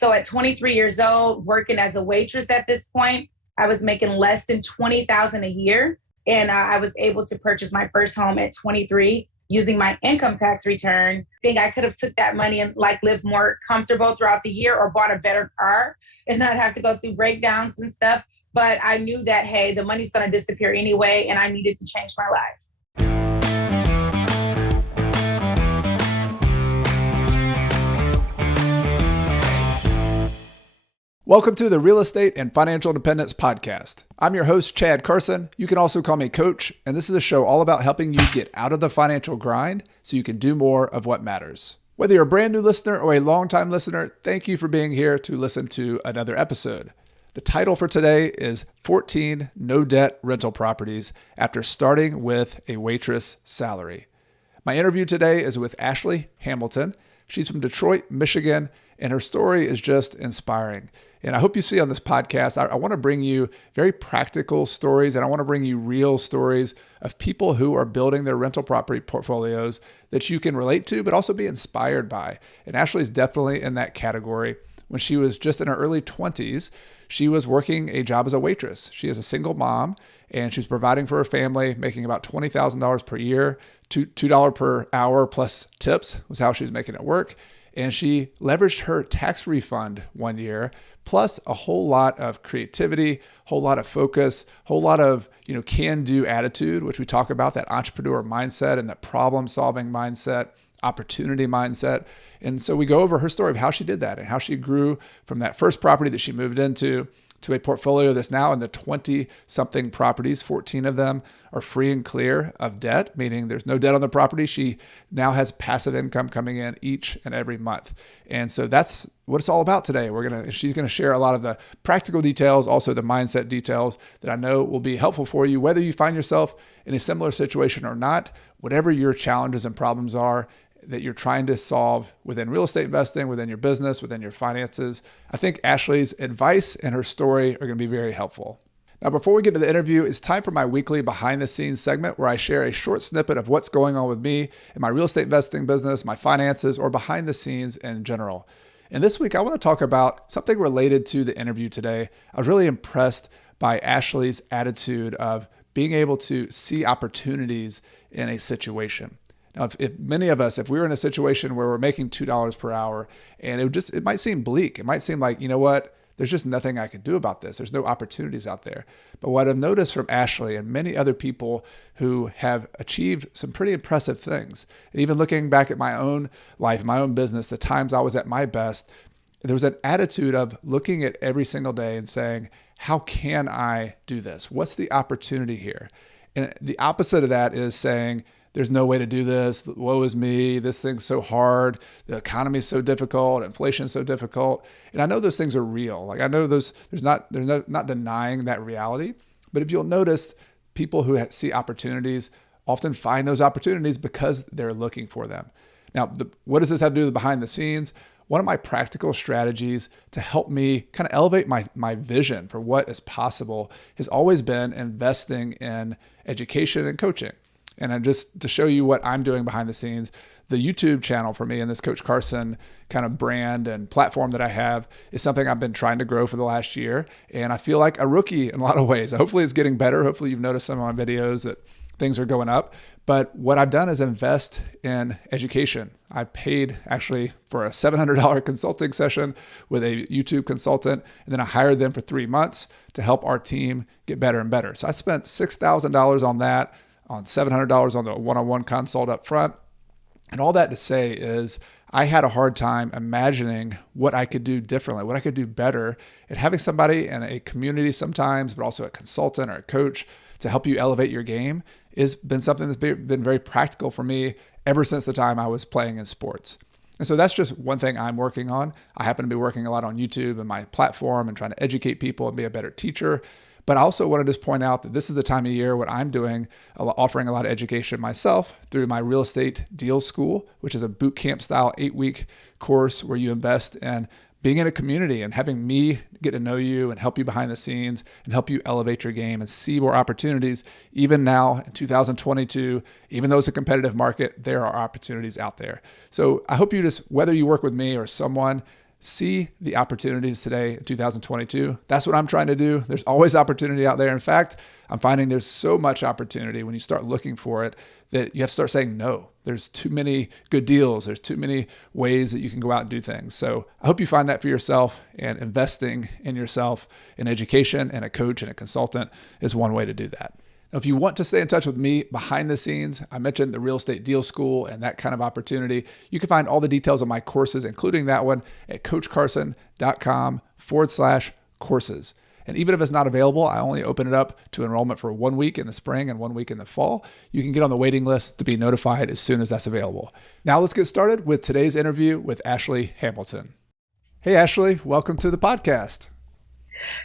So at 23 years old, working as a waitress at this point, I was making less than 20,000 a year. And I was able to purchase my first home at 23 using my income tax return. I think I could have took that money and like lived more comfortable throughout the year or bought a better car and not have to go through breakdowns and stuff. But I knew that, hey, the money's going to disappear anyway, and I needed to change my life. Welcome to the Real Estate and Financial Independence Podcast. I'm your host, Chad Carson. You can also call me Coach, and this is a show all about helping you get out of the financial grind so you can do more of what matters. Whether you're a brand new listener or a longtime listener, thank you for being here to listen to another episode. The title for today is 14 No-Debt Rental Properties After Starting with a Waitress Salary. My interview today is with Ashley Hamilton. She's from Detroit, Michigan, and her story is just inspiring. And I hope you see on this podcast, I want to bring you very practical stories, and I want to bring you real stories of people who are building their rental property portfolios that you can relate to, but also be inspired by. And Ashley's definitely in that category. When she was just in her early 20s, she was working a job as a waitress. She is a single mom, and she's providing for her family, making about $20,000 per year, $2 per hour plus tips was how she was making it work. And she leveraged her tax refund one year, plus a whole lot of creativity, whole lot of focus, whole lot of can-do attitude, which we talk about, that entrepreneur mindset and that problem-solving mindset, opportunity mindset. And so we go over her story of how she did that and how she grew from that first property that she moved into to a portfolio that's now in the 20-something properties. 14 of them are free and clear of debt, meaning there's no debt on the property. She now has passive income coming in each and every month. And so that's what it's all about today. She's going to share a lot of the practical details, also the mindset details that I know will be helpful for you, whether you find yourself in a similar situation or not, whatever your challenges and problems are that you're trying to solve within real estate investing, within your business, within your finances. I think Ashley's advice and her story are going to be very helpful. Now, before we get to the interview, it's time for my weekly behind the scenes segment where I share a short snippet of what's going on with me in my real estate investing business, my finances, or behind the scenes in general. And this week, I want to talk about something related to the interview today. I was really impressed by Ashley's attitude of being able to see opportunities in a situation. Now, if many of us, if we were in a situation where we're making $2 per hour and it might seem bleak, it might seem like, you know what, there's just nothing I can do about this. There's no opportunities out there. But what I've noticed from Ashley and many other people who have achieved some pretty impressive things, and even looking back at my own life, my own business, the times I was at my best, there was an attitude of looking at every single day and saying, how can I do this? What's the opportunity here? And the opposite of that is saying, there's no way to do this. Woe is me. This thing's so hard. The economy is so difficult. Inflation is so difficult. And I know those things are real. Like I know there's not denying that reality. But if you'll notice, people who see opportunities often find those opportunities because they're looking for them. Now, what does this have to do with behind the scenes? One of my practical strategies to help me kind of elevate my vision for what is possible has always been investing in education and coaching. And just to show you what I'm doing behind the scenes, the YouTube channel for me and this Coach Carson kind of brand and platform that I have is something I've been trying to grow for the last year. And I feel like a rookie in a lot of ways. Hopefully it's getting better. Hopefully you've noticed some of my videos that things are going up. But what I've done is invest in education. I paid actually for a $700 consulting session with a YouTube consultant, and then I hired them for 3 months to help our team get better and better. So I spent $6,000 on that, on $700 on the one-on-one consult up front. And all that to say is I had a hard time imagining what I could do differently, what I could do better. And having somebody in a community sometimes, but also a consultant or a coach to help you elevate your game has been something that's been very practical for me ever since the time I was playing in sports. And so that's just one thing I'm working on. I happen to be working a lot on YouTube and my platform and trying to educate people and be a better teacher. But I also want to just point out that this is the time of year when I'm offering a lot of education myself through my real estate deal school, which is a boot camp style 8-week course where you invest in being in a community and having me get to know you and help you behind the scenes and help you elevate your game and see more opportunities. Even now in 2022, even though it's a competitive market, there are opportunities out there. So I hope you just, whether you work with me or someone, see the opportunities today in 2022. That's what I'm trying to do. There's always opportunity out there. In fact, I'm finding there's so much opportunity when you start looking for it that you have to start saying no. There's too many good deals. There's too many ways that you can go out and do things. So I hope you find that for yourself, and investing in yourself in education and a coach and a consultant is one way to do that. Now, if you want to stay in touch with me behind the scenes, I mentioned the Real Estate Deal School and that kind of opportunity. You can find all the details of my courses, including that one, at coachcarson.com/courses. And even if it's not available, I only open it up to enrollment for 1 week in the spring and 1 week in the fall. You can get on the waiting list to be notified as soon as that's available. Now let's get started with today's interview with Ashley Hamilton. Hey, Ashley, welcome to the podcast.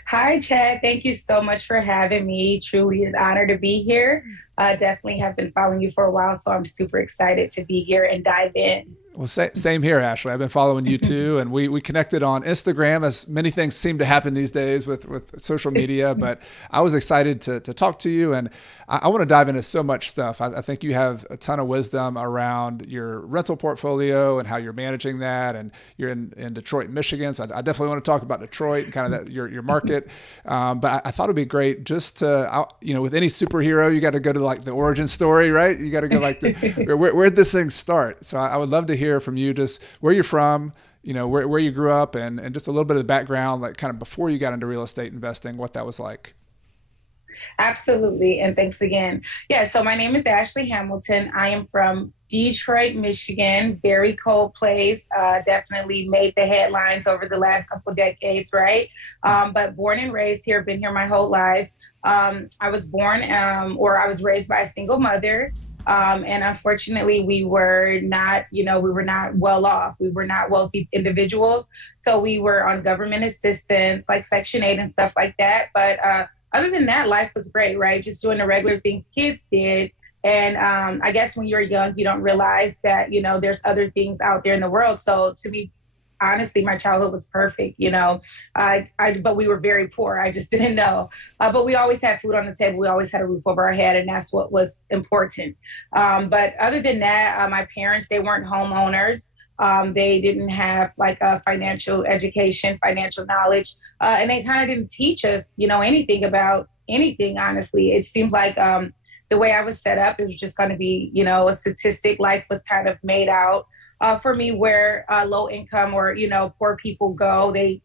Hi, Chad. Thank you so much for having me. Truly an honor to be here. Definitely have been following you for a while, so I'm super excited to be here and dive in. Well, same here, Ashley. I've been following you too, and we connected on Instagram, as many things seem to happen these days with social media, but I was excited to talk to you, and I want to dive into so much stuff. I think you have a ton of wisdom around your rental portfolio and how you're managing that, and you're in Detroit, Michigan, so I definitely want to talk about Detroit and kind of your market, but I thought it'd be great just to, with any superhero, you got to go to like the origin story, right? You got to go like where'd this thing start? So I would love to hear from you just where you're from, where you grew up, and just a little bit of the background, like kind of before you got into real estate investing, what that was like. Absolutely. And thanks again. Yeah. So my name is Ashley Hamilton. I am from Detroit, Michigan, very cold place. Definitely made the headlines over the last couple of decades, right? But born and raised here, been here my whole life. I was born I was raised by a single mother. And unfortunately, we were not well off. We were not wealthy individuals. So we were on government assistance, like Section 8 and stuff like that. But other than that, life was great, right? Just doing the regular things kids did. And I guess when you're young, you don't realize that, there's other things out there in the world. So to me, honestly, my childhood was perfect, but we were very poor. I just didn't know. But we always had food on the table. We always had a roof over our head, and that's what was important. But other than that, my parents, they weren't homeowners. They didn't have like a financial education, financial knowledge, and they kind of didn't teach us, anything about anything, honestly. It seemed like the way I was set up, it was just going to be, a statistic. Life was kind of made out for me where low income or, poor people go. They,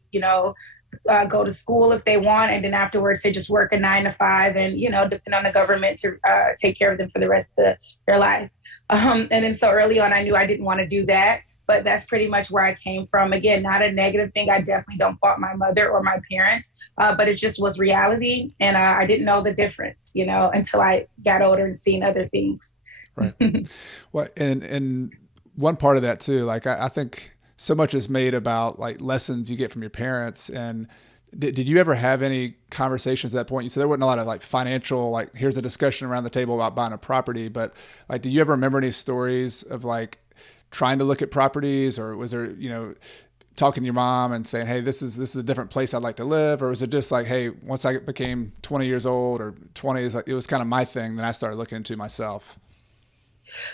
go to school if they want, and then afterwards they just work a 9 to 5 and, depend on the government to take care of them for the rest of their life. And then so early on, I knew I didn't want to do that. But that's pretty much where I came from. Again, not a negative thing. I definitely don't fault my mother or my parents, but it just was reality. And I didn't know the difference, until I got older and seen other things. Right. Well, and one part of that too, like I think so much is made about like lessons you get from your parents. And did you ever have any conversations at that point? You said there wasn't a lot of like financial, like here's a discussion around the table about buying a property, but like, do you ever remember any stories of like trying to look at properties, or was there, talking to your mom and saying, hey, this is a different place I'd like to live? Or was it just like, hey, once I became 20 years old or 20, it was kind of my thing, then I started looking into myself?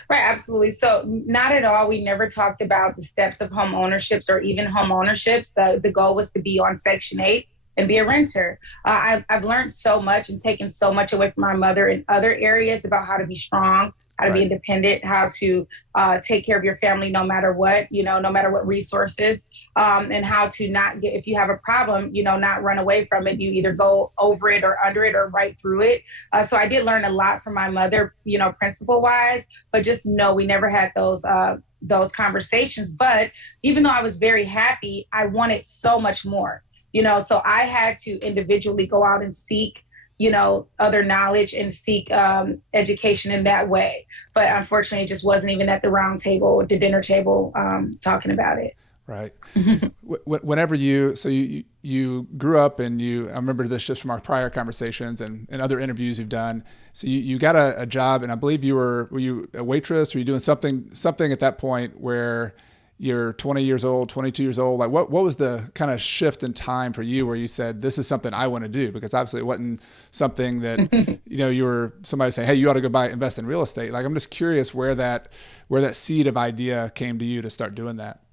Right, absolutely. So not at all. We never talked about the steps of home ownerships or even home ownerships. The goal was to be on Section 8 and be a renter. I've learned so much and taken so much away from my mother in other areas about how to be strong, how to be independent, how to take care of your family no matter what, no matter what resources, and how to not get, if you have a problem, not run away from it. You either go over it or under it or right through it. So I did learn a lot from my mother, principle wise, but just know we never had those conversations. But even though I was very happy, I wanted so much more, so I had to individually go out and seek other knowledge and seek education in that way. But unfortunately, it just wasn't even at the round table or the dinner table talking about it. Right. Whenever you grew up and I remember this just from our prior conversations and other interviews you've done. So you got a job, and I believe were you a waitress? Were you doing something at that point where you're 20 years old, 22 years old? Like what was the kind of shift in time for you where you said, this is something I want to do? Because obviously it wasn't something that, you were somebody saying, hey, you ought to go invest in real estate. Like, I'm just curious where that seed of idea came to you to start doing that.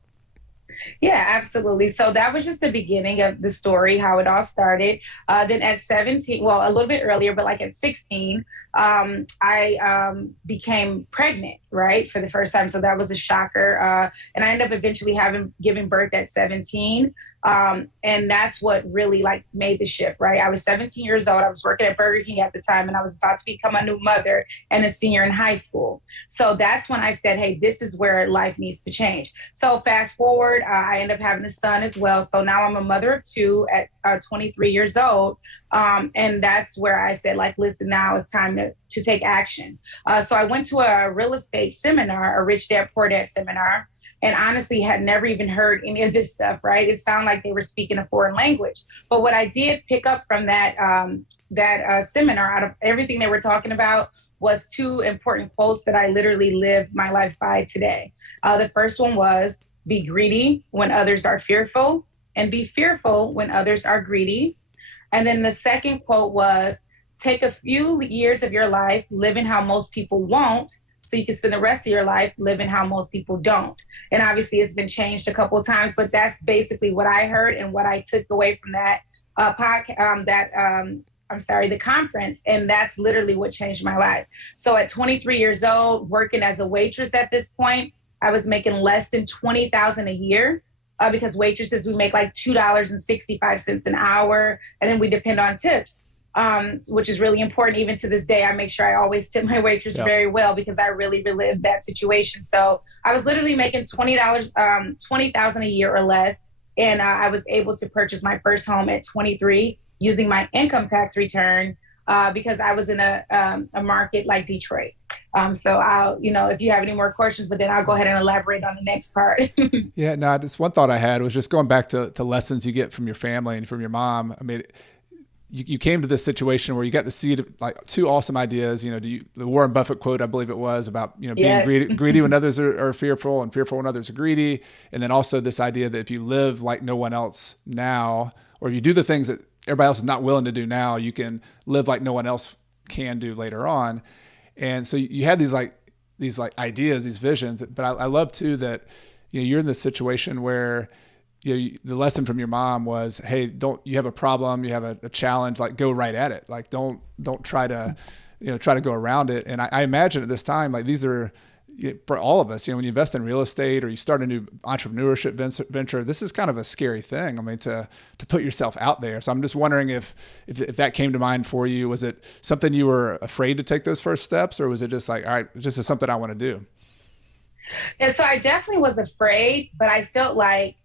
Yeah, absolutely. So that was just the beginning of the story, how it all started. Then at 17, well, a little bit earlier, but like at 16, I became pregnant, right, for the first time. So that was a shocker. And I ended up eventually having giving birth at 17. And that's what really like made the shift, right? I was 17 years old. I was working at Burger King at the time, and I was about to become a new mother and a senior in high school. So that's when I said, hey, this is where life needs to change. So fast forward, I ended up having a son as well. So now I'm a mother of two at 23 years old. And that's where I said, like, listen, now it's time to take action. So I went to a real estate seminar, a Rich Dad Poor Dad seminar, and honestly had never even heard any of this stuff, right? It sounded like they were speaking a foreign language. But what I did pick up from that seminar, out of everything they were talking about, was two important quotes that I literally live my life by today. The first one was, be greedy when others are fearful, and be fearful when others are greedy. And then the second quote was, take a few years of your life living how most people won't, so you can spend the rest of your life living how most people don't. And obviously it's been changed a couple of times, but that's basically what I heard and what I took away from that the conference. And that's literally what changed my life. So at 23 years old, working as a waitress at this point, I was making less than 20,000 a year. Because waitresses, we make like $2.65 an hour, and then we depend on tips. Which is really important. Even to this day, I make sure I always tip my waitress very well, because I really relived that situation. So I was literally making $20,000 a year or less. And I was able to purchase my first home at 23 using my income tax return, because I was in a market like Detroit. So I'll, if you have any more questions, but then I'll go ahead and elaborate on the next part. Yeah, no, just one thought I had was just going back to lessons you get from your family and from your mom. I mean, you came to this situation where you got the seed of like two awesome ideas. The Warren Buffett quote, I believe it was, about being Yes. greedy when others are fearful, and fearful when others are greedy. And then also this idea that if you live like no one else now, or if you do the things that everybody else is not willing to do now, you can live like no one else can do later on. And so you had these ideas, these visions. But I love too that you're in this situation where the lesson from your mom was, hey, you have a problem, you have a challenge, like go right at it. Like don't try to go around it. And I imagine at this time, like these are, for all of us, when you invest in real estate or you start a new entrepreneurship venture, this is kind of a scary thing. I mean, to put yourself out there. So I'm just wondering if that came to mind for you. Was it something you were afraid to take those first steps, or was it just like, all right, this is something I want to do? And so I definitely was afraid, but I felt like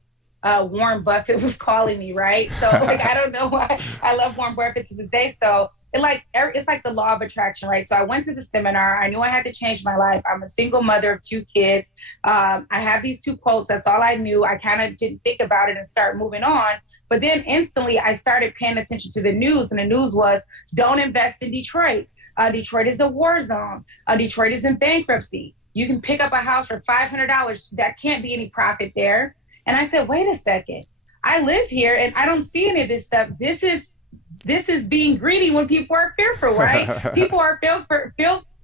Warren Buffett was calling me, right? So like, I don't know why I love Warren Buffett to this day. So it's like the law of attraction, right? So I went to the seminar. I knew I had to change my life. I'm a single mother of two kids. I have these two quotes. That's all I knew. I kind of didn't think about it and start moving on. But then instantly I started paying attention to the news, and the news was, don't invest in Detroit. Detroit is a war zone. Detroit is in bankruptcy. You can pick up a house for $500. That can't be any profit there. And I said, wait a second, I live here and I don't see any of this stuff. This is being greedy when people are fearful, right? People are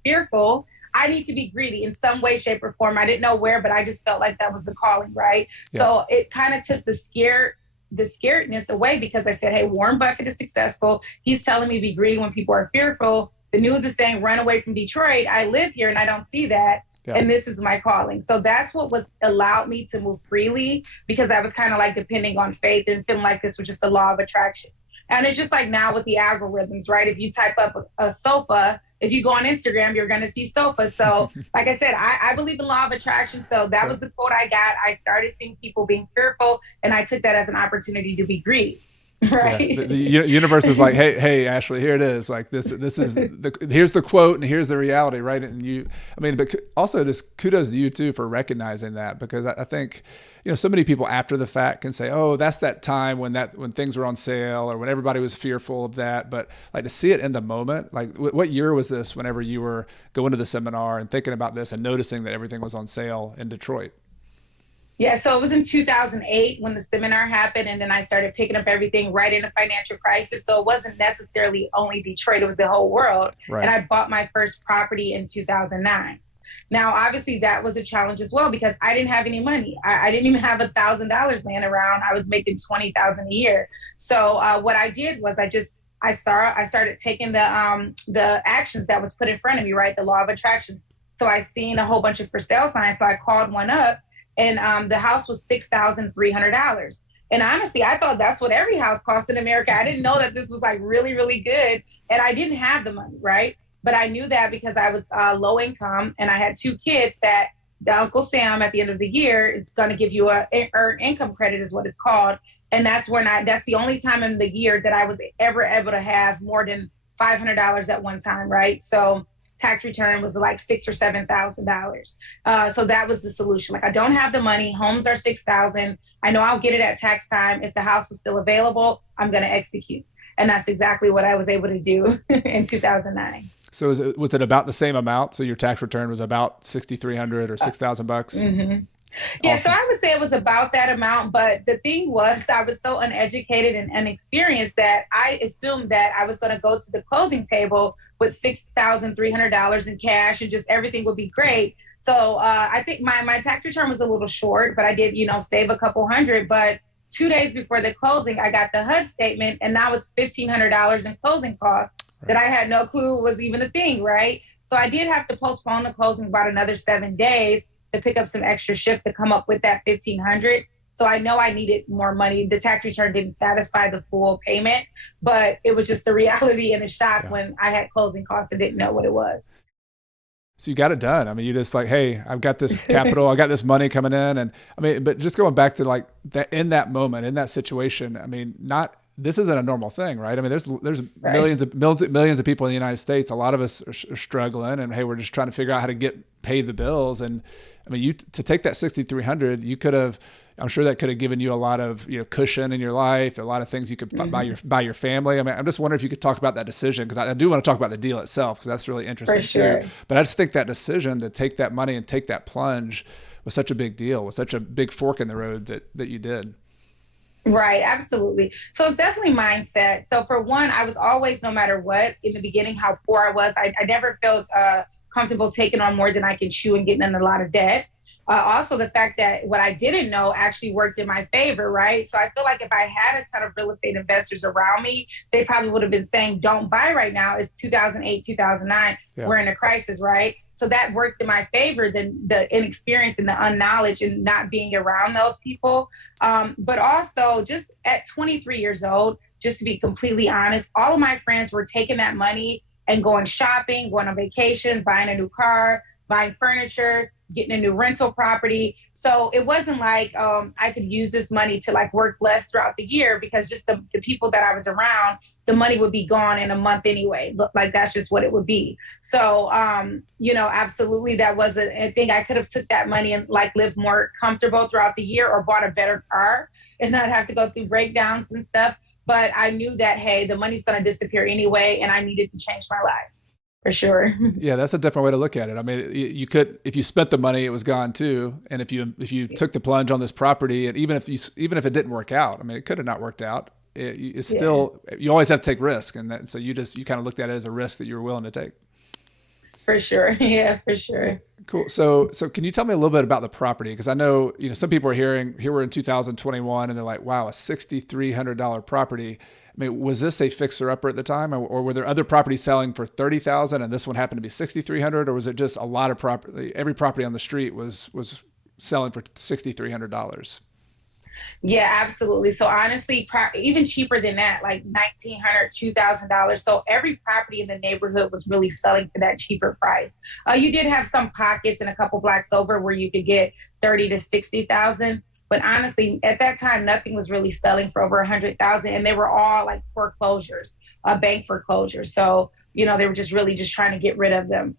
fearful. I need to be greedy in some way, shape, or form. I didn't know where, but I just felt like that was the calling, right? Yeah. So it kind of took the scaredness away, because I said, hey, Warren Buffett is successful. He's telling me be greedy when people are fearful. The news is saying run away from Detroit. I live here and I don't see that. Yeah. And this is my calling. So that's what allowed me to move freely, because I was kind of like depending on faith and feeling like this was just a law of attraction. And it's just like now with the algorithms, right? If you type up a sofa, if you go on Instagram, you're going to see sofa. So like I said, I believe in law of attraction. So that was the quote I got. I started seeing people being fearful, and I took that as an opportunity to be greedy. Right. Yeah. The universe is like, hey, Ashley, here it is. Like this is here's the quote and here's the reality. Right. And but also just kudos to you too for recognizing that, because I think, so many people after the fact can say, oh, that's that time when things were on sale or when everybody was fearful of that. But like to see it in the moment, like what year was this whenever you were going to the seminar and thinking about this and noticing that everything was on sale in Detroit? Yeah, so it was in 2008 when the seminar happened, and then I started picking up everything right in the financial crisis. So it wasn't necessarily only Detroit, it was the whole world. Right. And I bought my first property in 2009. Now, obviously that was a challenge as well because I didn't have any money. I didn't even have $1,000 laying around. I was making 20,000 a year. So what I did was I started taking the actions that was put in front of me, right? The law of attraction. So I seen a whole bunch of for sale signs. So I called one up, and the house was $6,300. And honestly, I thought that's what every house costs in America. I didn't know that this was like really, really good. And I didn't have the money, right? But I knew that because I was low income and I had two kids that the Uncle Sam at the end of the year, it's going to give you a earned income credit is what it's called. And that's the only time in the year that I was ever able to have more than $500 at one time, right? So tax return was like $6,000 or $7,000. So that was the solution. Like I don't have the money. Homes are 6,000. I know I'll get it at tax time. If the house is still available, I'm going to execute. And that's exactly what I was able to do in 2009. So was it about the same amount? So your tax return was about $6,300 or $6,000 bucks? Mm-hmm. Yeah, Awesome. so I would say it was about that amount, but the thing was I was so uneducated and inexperienced that I assumed that I was going to go to the closing table with $6,300 in cash and just everything would be great. So I think my tax return was a little short, but I did, save a couple hundred. But 2 days before the closing, I got the HUD statement, and now it's $1,500 in closing costs that I had no clue was even a thing, right? So I did have to postpone the closing about another 7 days to pick up some extra shift to come up with that 1,500. So I know I needed more money. The tax return didn't satisfy the full payment, but it was just a reality and a shock when I had closing costs and didn't know what it was. So you got it done. I mean, you just like, hey, I've got this capital, I got this money coming in. And I mean, but just going back to like that in that moment, in that situation, I mean, this isn't a normal thing, right? I mean, there's Right. millions of people in the United States. A lot of us are struggling, and hey, we're just trying to figure out how to pay the bills. And I mean, to take that 6,300, I'm sure that could have given you a lot of cushion in your life, a lot of things you could buy your family. I mean, I'm just wondering if you could talk about that decision, because I do want to talk about the deal itself, because that's really interesting sure. too. But I just think that decision to take that money and take that plunge was such a big deal, was such a big fork in the road that you did. Right, absolutely. So it's definitely mindset. So for one, I was always, no matter what, in the beginning, how poor I was, I never felt comfortable taking on more than I can chew and getting in a lot of debt. Also, the fact that what I didn't know actually worked in my favor, right? So I feel like if I had a ton of real estate investors around me, they probably would have been saying, don't buy right now. It's 2008, 2009. Yeah. We're in a crisis, right? So that worked in my favor than the inexperience and the unknowledge and not being around those people. But also just at 23 years old, just to be completely honest, all of my friends were taking that money and going shopping, going on vacation, buying a new car, buying furniture, getting a new rental property. So it wasn't like I could use this money to like work less throughout the year, because just the people that I was around, the money would be gone in a month anyway. Like that's just what it would be. So, absolutely that was a thing. I could have took that money and like lived more comfortable throughout the year, or bought a better car and not have to go through breakdowns and stuff. But I knew that, hey, the money's going to disappear anyway, and I needed to change my life. For sure. Yeah, that's a different way to look at it. I mean, you could, if you spent the money, it was gone too. And if you took the plunge on this property, and even if it didn't work out, I mean, it could have not worked out. It's still, you always have to take risk, and so you kind of looked at it as a risk that you were willing to take. For sure. Yeah, for sure. Yeah. Cool. So can you tell me a little bit about the property? Because I know, some people are here we're in 2021 and they're like, wow, a $6,300 property. I mean, was this a fixer-upper at the time, or were there other properties selling for $30,000 and this one happened to be $6,300, or was it just a lot of property? Every property on the street was selling for $6,300. Yeah, absolutely. So honestly, even cheaper than that, like $1,900, $2,000. So every property in the neighborhood was really selling for that cheaper price. You did have some pockets and a couple blocks over where you could get 30 to 60,000. But honestly, at that time, nothing was really selling for over 100,000, and they were all like foreclosures, bank foreclosures. So, they were just trying to get rid of them.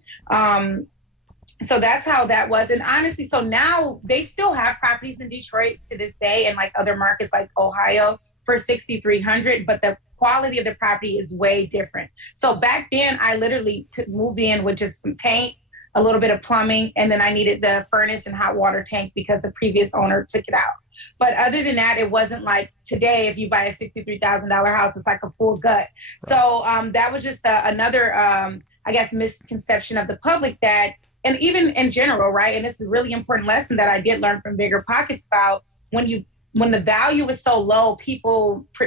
So that's how that was. And honestly, so now they still have properties in Detroit to this day, and like other markets like Ohio for 6,300, but the quality of the property is way different. So back then I literally could move in with just some paint, a little bit of plumbing, and then I needed the furnace and hot water tank because the previous owner took it out. But other than that, it wasn't like today, if you buy a $63,000 house, it's like a full gut. So that was just another, misconception of the public, that and even in general, right? And this is a really important lesson that I did learn from Bigger Pockets about when the value is so low,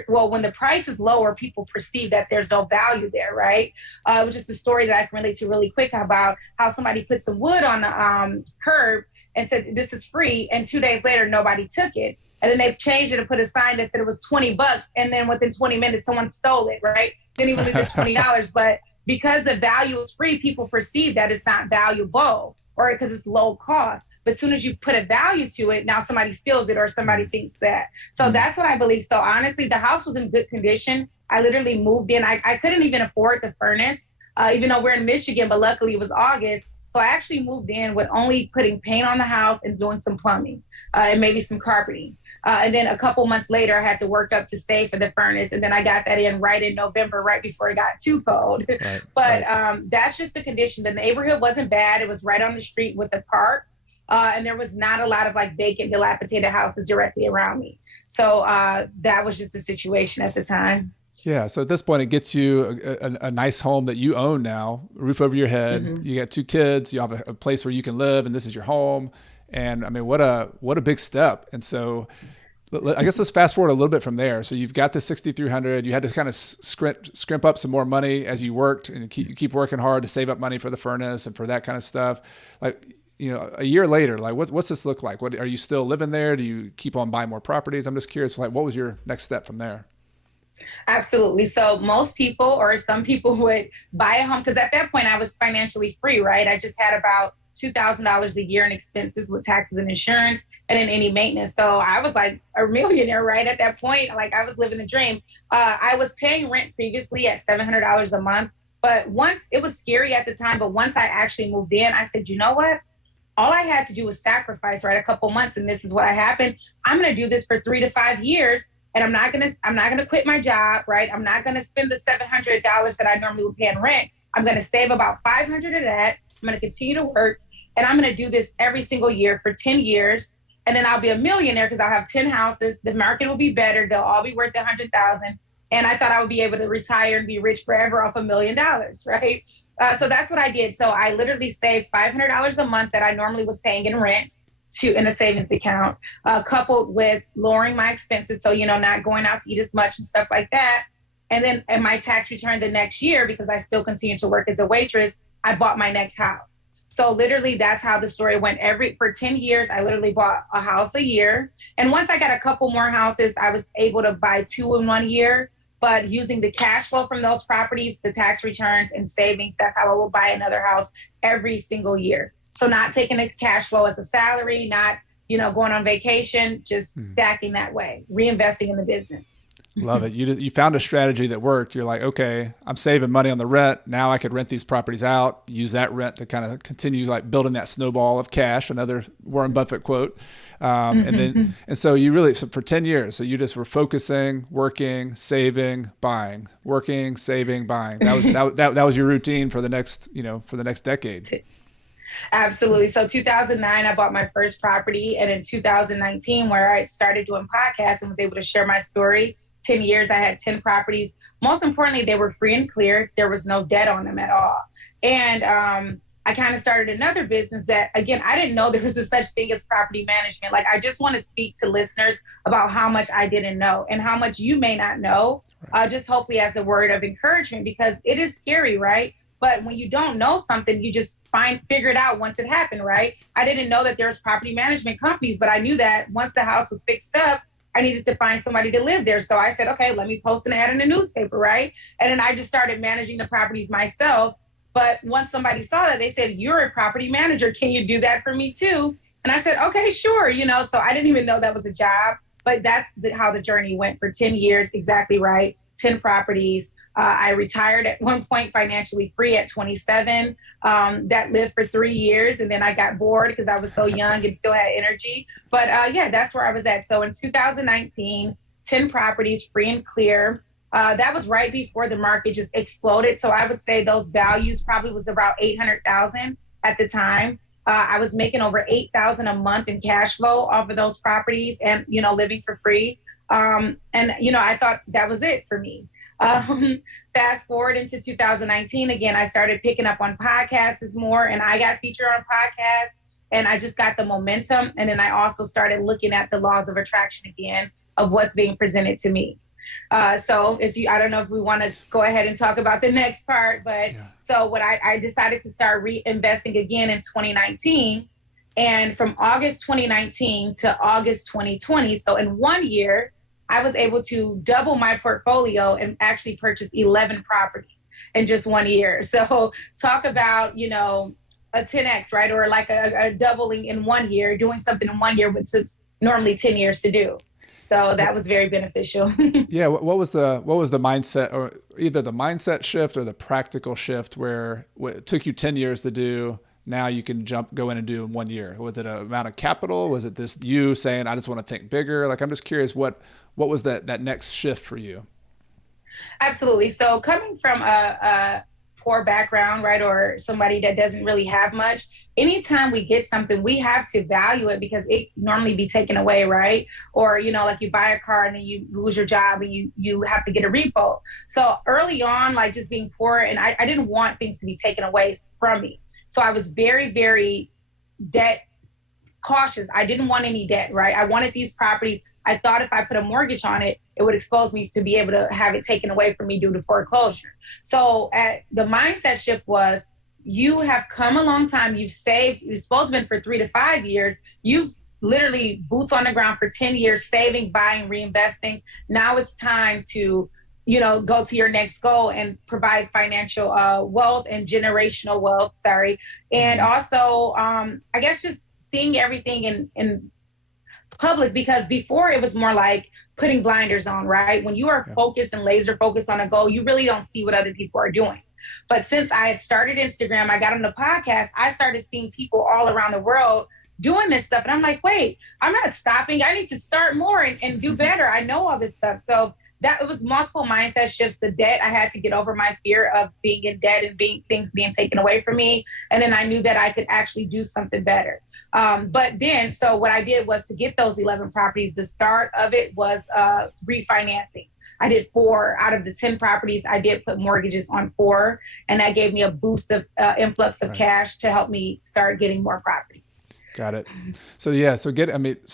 when the price is lower, people perceive that there's no value there, right? It was just a story that I can relate to really quick about how somebody put some wood on the curb and said, this is free. And 2 days later, nobody took it. And then they've changed it and put a sign that said it was $20. And then within 20 minutes, someone stole it, right? Didn't even leave the $20. But because the value is free, people perceive that it's not valuable or because it's low cost. But as soon as you put a value to it, now somebody steals it or somebody thinks that. So that's what I believe. So honestly, the house was in good condition. I literally moved in. I couldn't even afford the furnace, even though we're in Michigan, but luckily it was August. So I actually moved in with only putting paint on the house and doing some plumbing and maybe some carpeting. And then a couple months later, I had to work up to save for the furnace. And then I got that in right in November, right before it got too cold. Right, but that's just the condition. The neighborhood wasn't bad. It was right on the street with the park. And there was not a lot of like vacant, dilapidated houses directly around me. So that was just the situation at the time. Yeah. So at this point, it gets you a nice home that you own now, roof over your head. Mm-hmm. You got 2 kids. You have a place where you can live, and this is your home. And I mean, what a big step. And so I guess let's fast forward a little bit from there. So you've got the 6,300. You had to kind of scrimp up some more money as you worked, and keep working hard to save up money for the furnace and for that kind of stuff. Like, you know, a year later, like what's this look like? What, are you still living there? Do you keep on buying more properties? I'm just curious, like, what was your next step from there? Absolutely. So most people, or some people, would buy a home because at that point I was financially free, right? I just had about $2,000 a year in expenses with taxes and insurance and then any maintenance. So I was like a millionaire, right? At that point, like I was living the dream. I was paying rent previously at $700 a month, but once it was scary at the time, but once I actually moved in, I said, you know what? All I had to do was sacrifice, right? A couple months. And this is what happened. I'm going to do this for 3 to 5 years. And I'm not going to quit my job, right? I'm not going to spend the $700 that I normally would pay in rent. I'm going to save about $500 of that. I'm going to continue to work, and I'm going to do this every single year for 10 years. And then I'll be a millionaire because I'll have 10 houses. The market will be better. They'll all be worth $100,000. And I thought I would be able to retire and be rich forever off $1 million, right? So that's what I did. So I literally saved $500 a month that I normally was paying in rent in a savings account, coupled with lowering my expenses. So, not going out to eat as much and stuff like that. And then in my tax return the next year, because I still continue to work as a waitress, I bought my next house. So literally that's how the story went. For 10 years, I literally bought a house a year. And once I got a couple more houses, I was able to buy 2 in 1 year. But using the cash flow from those properties, the tax returns and savings, that's how I will buy another house every single year. So not taking the cash flow as a salary, not, going on vacation, just stacking that way, reinvesting in the business. Love it. You found a strategy that worked. You're like, okay, I'm saving money on the rent. Now I could rent these properties out, use that rent to kind of continue like building that snowball of cash, another Warren Buffett quote. And so you really, so for 10 years, so you just were focusing, working, saving, buying, working, saving, buying. That was your routine for the next decade. Absolutely. So 2009, I bought my first property. And in 2019, where I started doing podcasts and was able to share my story, 10 years, I had 10 properties. Most importantly, they were free and clear. There was no debt on them at all. And I kind of started another business that, again, I didn't know there was a such thing as property management. Like, I just want to speak to listeners about how much I didn't know and how much you may not know, just hopefully as a word of encouragement, because it is scary, right? But when you don't know something, you just figure it out once it happened, right? I didn't know that there was property management companies, but I knew that once the house was fixed up, I needed to find somebody to live there. So I said, okay, let me post an ad in the newspaper, right? And then I just started managing the properties myself. But once somebody saw that, they said, you're a property manager. Can you do that for me too? And I said, okay, sure. So I didn't even know that was a job, but that's how the journey went for 10 years. Exactly right. 10 properties. I retired at one point financially free at 27. That lived for 3 years. And then I got bored because I was so young and still had energy. But that's where I was at. So in 2019, 10 properties, free and clear. That was right before the market just exploded. So I would say those values probably was about 800,000 at the time. I was making over 8,000 a month in cash flow off of those properties and, living for free. I thought that was it for me. Fast forward into 2019, again, I started picking up on podcasts more, and I got featured on podcasts, and I just got the momentum. And then I also started looking at the laws of attraction again of what's being presented to me. So I don't know if we want to go ahead and talk about the next part, but yeah. So I decided to start reinvesting again in 2019. And from August 2019 to August 2020, so in 1 year, I was able to double my portfolio and actually purchase 11 properties in just 1 year. So talk about, a 10X, right? Or like a doubling in 1 year, doing something in 1 year, which took normally 10 years to do. So that was very beneficial. Yeah. What was the mindset, or either the mindset shift or the practical shift where it took you 10 years to do, now you can go in and do in 1 year? Was it an amount of capital? Was it this you saying, I just want to think bigger? Like, I'm just curious, what was that next shift for you? Absolutely. So coming from a poor background, right, or somebody that doesn't really have much, anytime we get something, we have to value it because it normally be taken away, right? Or, like you buy a car and then you lose your job and you have to get a repo. So early on, like just being poor, and I didn't want things to be taken away from me. So I was very, very debt cautious. I didn't want any debt, right? I wanted these properties. I thought if I put a mortgage on it, it would expose me to be able to have it taken away from me due to foreclosure. So the mindset shift was, you have come a long time. You've saved, you're supposed to have been for 3 to 5 years. You've literally boots on the ground for 10 years, saving, buying, reinvesting. Now it's time to, go to your next goal and provide financial wealth and generational wealth, And also, I guess just seeing everything in public, because before it was more like putting blinders on, right? When you are focused and laser focused on a goal, you really don't see what other people are doing. But since I had started Instagram, I got on the podcast, I started seeing people all around the world doing this stuff. And I'm like, wait, I'm not stopping. I need to start more and do better. I know all this stuff. So it was multiple mindset shifts. The debt, I had to get over my fear of being in debt and things being taken away from me. And then I knew that I could actually do something better. But then, so what I did was to get those 11 properties, the start of it was refinancing. I did 4 out of the 10 properties. I did put mortgages on 4, and that gave me a boost of influx of cash to help me start getting more properties. Got it. So yeah, so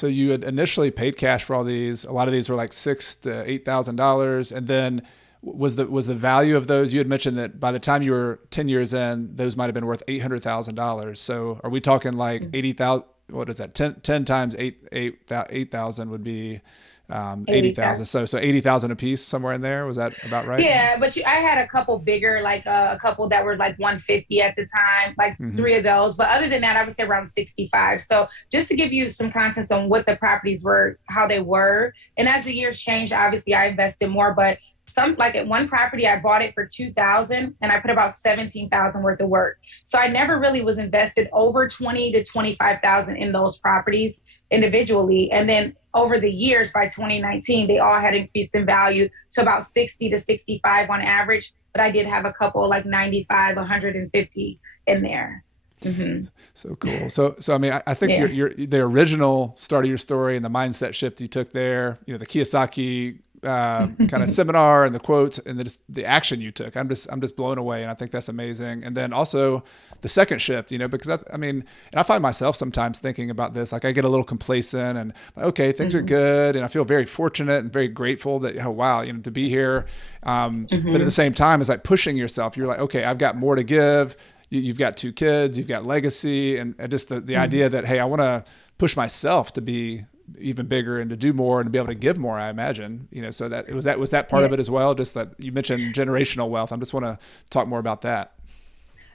you had initially paid cash for all these. A lot of these were like $6,000 to $8,000, and then was the value of those? You had mentioned that by the time you were 10 years in, those might have been worth $800,000. So are we talking like 80,000? What is that? 10 times 8,000 would be 80,000. So 80,000 a piece, somewhere in there. Was that about right? Yeah, but I had a couple bigger, like a couple that were like 150 at the time, like 3 of those. But other than that, I would say around 65. So just to give you some context on what the properties were, how they were. And as the years changed, obviously I invested more, but at one property, I bought it for $2,000 and I put about $17,000 worth of work. So I never really was invested over $20,000 to $25,000 in those properties individually. And then over the years, by 2019, they all had increased in value to about 60 to 65 on average. But I did have a couple like 95, 150 in there. Mm-hmm. So cool. So I mean, I think the original start of your story and the mindset shift you took there, the Kiyosaki kind of seminar and the quotes and the action you took. I'm just blown away, and I think that's amazing. And then also the second shift, because and I find myself sometimes thinking about this, like I get a little complacent and okay, things are good, and I feel very fortunate and very grateful that wow, to be here. But at the same time, it's like pushing yourself. You're like, okay, I've got more to give. You've got 2 kids, you've got legacy, and just the idea that hey, I want to push myself to be even bigger and to do more and to be able to give more, I imagine, so was that part of it as well? Just that you mentioned generational wealth. I just want to talk more about that.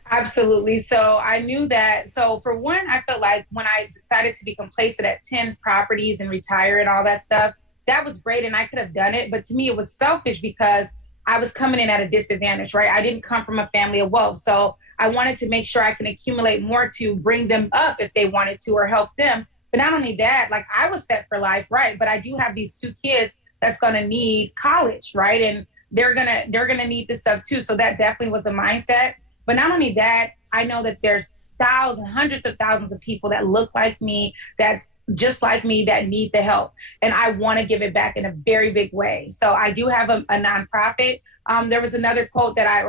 Absolutely. So I knew that. So for one, I felt like when I decided to be complacent at 10 properties and retire and all that stuff, that was great. And I could have done it. But to me, it was selfish because I was coming in at a disadvantage, right? I didn't come from a family of wealth. So I wanted to make sure I can accumulate more to bring them up if they wanted to or help them. But not only that, like I was set for life, right? But I do have these 2 kids that's going to need college, right? And they're going to need this stuff too. So that definitely was a mindset. But not only that, I know that there's thousands, hundreds of thousands of people that look like me, that's just like me, that need the help. And I want to give it back in a very big way. So I do have a nonprofit. There was another quote that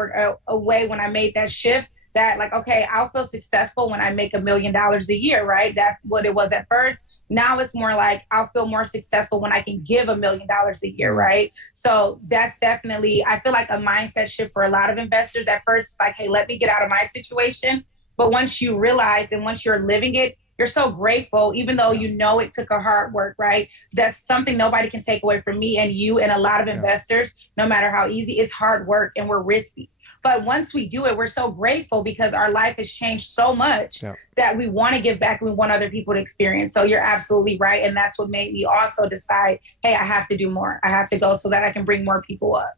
a way when I made that shift, that like, okay, I'll feel successful when I make $1 million a year, right? That's what it was at first. Now it's more like I'll feel more successful when I can give $1 million a year, right? So that's definitely, I feel like a mindset shift for a lot of investors. At first, it's like, hey, let me get out of my situation. But once you realize and once you're living it, you're so grateful, even though you know it took a hard work, right? That's something nobody can take away from me and you and a lot of investors, no matter how easy, it's hard work and we're risky. But once we do it, we're so grateful because our life has changed so much that we want to give back. And we want other people to experience. So you're absolutely right. And that's what made me also decide, hey, I have to do more. I have to go so that I can bring more people up.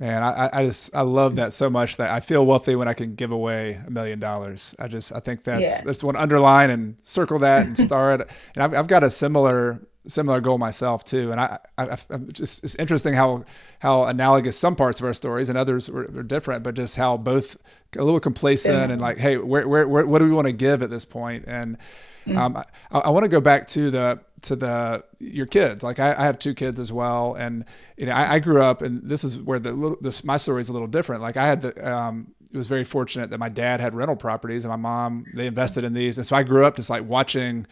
Man, I love that so much that I feel wealthy when I can give away $1 million. I think that's one underline and circle that and star it. And I've got a similar goal myself too. And I'm just, it's interesting how analogous some parts of our stories and others are different, but just how both a little complacent and like, hey, where what do we want to give at this point? And I want to go back to your kids. Like I have 2 kids as well, and I grew up, and this is where my story is a little different. Like I had it was very fortunate that my dad had rental properties, and my mom, they invested in these, and so I grew up just like watching.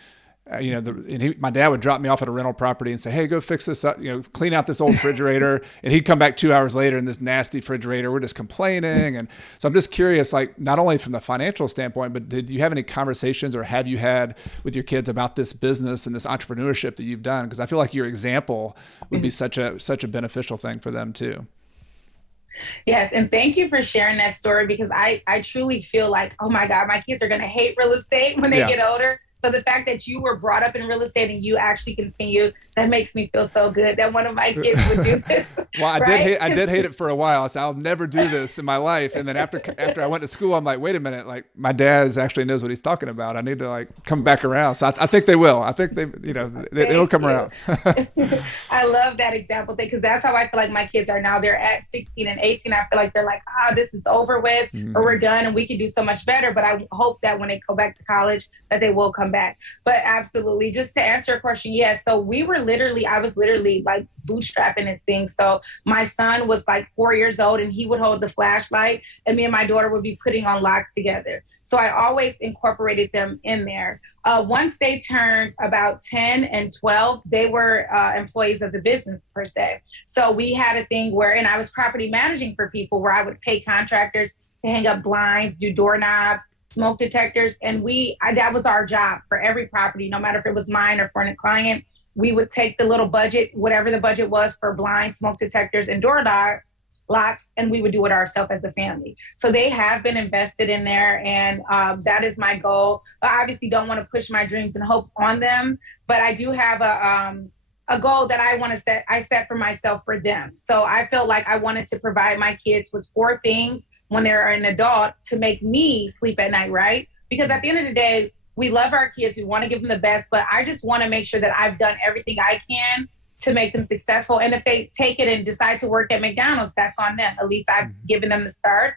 My dad would drop me off at a rental property and say, hey, go fix this up, clean out this old refrigerator. And he'd come back 2 hours later in this nasty refrigerator. We're just complaining. And so I'm just curious, like not only from the financial standpoint, but did you have any conversations or have you had with your kids about this business and this entrepreneurship that you've done? Because I feel like your example would be such a beneficial thing for them too. Yes. And thank you for sharing that story, because I truly feel like, oh my God, my kids are going to hate real estate when they get older. So the fact that you were brought up in real estate and you actually continue, that makes me feel so good that one of my kids would do this. Well, I did hate it for a while. I said, I'll never do this in my life. And then after I went to school, I'm like, wait a minute, like my dad actually knows what he's talking about. I need to like come back around. So I think they will. I think it'll come around. I love that example thing, because that's how I feel like my kids are now. They're at 16 and 18. I feel like they're like, this is over with, or we're done and we can do so much better. But I hope that when they go back to college, that they will come back. But absolutely, just to answer your question, so I was literally like bootstrapping this thing. So my son was like 4 years old and he would hold the flashlight and me and my daughter would be putting on locks together. So I always incorporated them in there. Once they turned about 10 and 12, they were employees of the business per se. So we had a thing and I was property managing for people, where I would pay contractors to hang up blinds, do doorknobs, smoke detectors. And that was our job for every property, no matter if it was mine or for a client. We would take the little budget, whatever the budget was for blinds, smoke detectors, and door locks, and we would do it ourselves as a family. So they have been invested in there, and that is my goal. I obviously don't want to push my dreams and hopes on them, but I do have a goal that I set for myself for them. So I felt like I wanted to provide my kids with 4 things when they're an adult to make me sleep at night, right? Because at the end of the day, we love our kids, we want to give them the best, but I just want to make sure that I've done everything I can to make them successful. And if they take it and decide to work at McDonald's, that's on them. At least I've given them the start,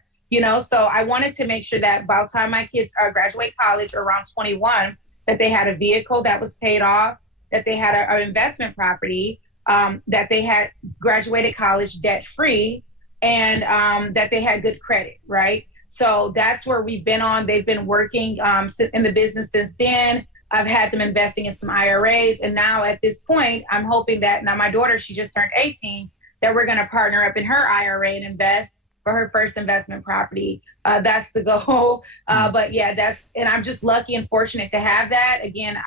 So I wanted to make sure that by the time my kids graduate college, or around 21, that they had a vehicle that was paid off, that they had an investment property, that they had graduated college debt-free, and that they had good credit, right? So that's where we've been on. They've been working in the business since then. I've had them investing in some IRAs. And now at this point, I'm hoping that now my daughter, she just turned 18, that we're going to partner up in her IRA and invest for her first investment property. That's the goal. But and I'm just lucky and fortunate to have that. Again,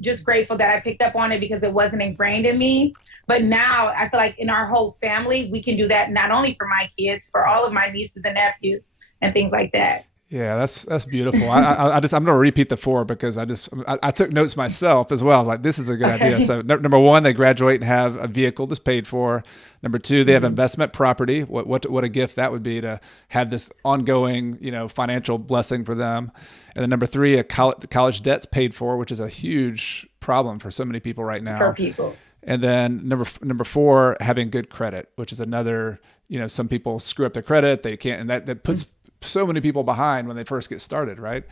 just grateful that I picked up on it because it wasn't ingrained in me. But now I feel like in our whole family, we can do that not only for my kids, for all of my nieces and nephews and things like that. Yeah, that's beautiful. I'm going to repeat the 4 because I took notes myself as well. Like, this is a good idea. So number 1, they graduate and have a vehicle that's paid for. Number 2, they have investment property. What a gift that would be to have this ongoing, financial blessing for them. And then number 3, college debt's paid for, which is a huge problem for so many people right now. For people. And then number 4, having good credit, which is another, some people screw up their credit. They can't, and that puts so many people behind when they first get started, right?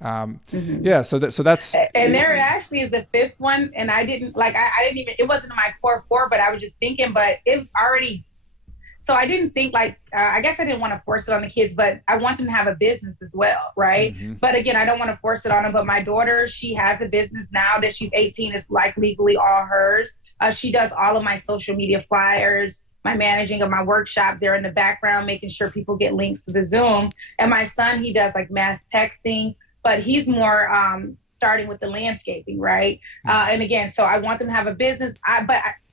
Yeah. So that's. And there actually is a fifth one, and I didn't even, it wasn't my core four, but I was just thinking, but it was already. So I didn't think I guess I didn't want to force it on the kids, but I want them to have a business as well, right? But again, I don't want to force it on them. But my daughter, she has a business now that she's 18. It's like legally all hers. She does all of my social media flyers, my managing of my workshop. They're in the background, making sure people get links to the Zoom. And my son, he does like mass texting, but he's more starting with the landscaping, right? And again, so I want them to have a business.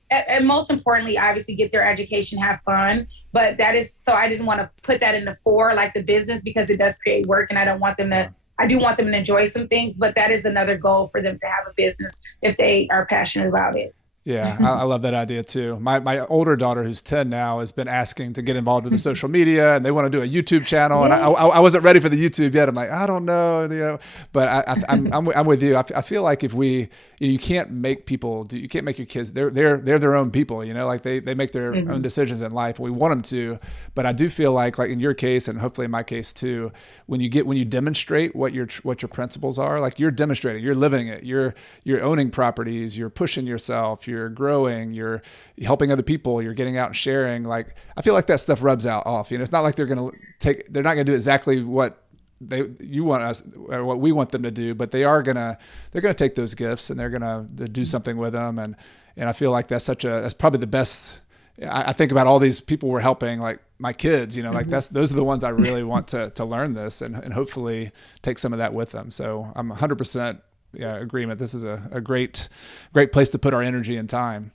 And most importantly, obviously get their education, have fun. But that is, so I didn't want to put that in the four, like the business, because it does create work, and I do want them to enjoy some things, but that is another goal for them to have a business if they are passionate about it. Yeah, I love that idea too. My older daughter, who's 10 now, has been asking to get involved with the social media, and they want to do a YouTube channel. And I wasn't ready for the YouTube yet. I'm like, I don't know, But I'm with you. I feel like if you can't make you can't make your kids. They're their own people. Like they make their own decisions in life. We want them to, but I do feel like in your case, and hopefully in my case too, when you demonstrate what your principles are, like you're demonstrating, you're living it, you're owning properties, you're pushing yourself, you're growing, you're helping other people, you're getting out and sharing. Like, I feel like that stuff rubs off. It's not like they're not going to do exactly what you want us or what we want them to do, but they're going to take those gifts and they're going to do something with them. And I feel like that's probably the best. I think about all these people we're helping, like my kids, like those are the ones I really want to learn this and hopefully take some of that with them. So I'm 100% agreement. This is a great place to put our energy and time.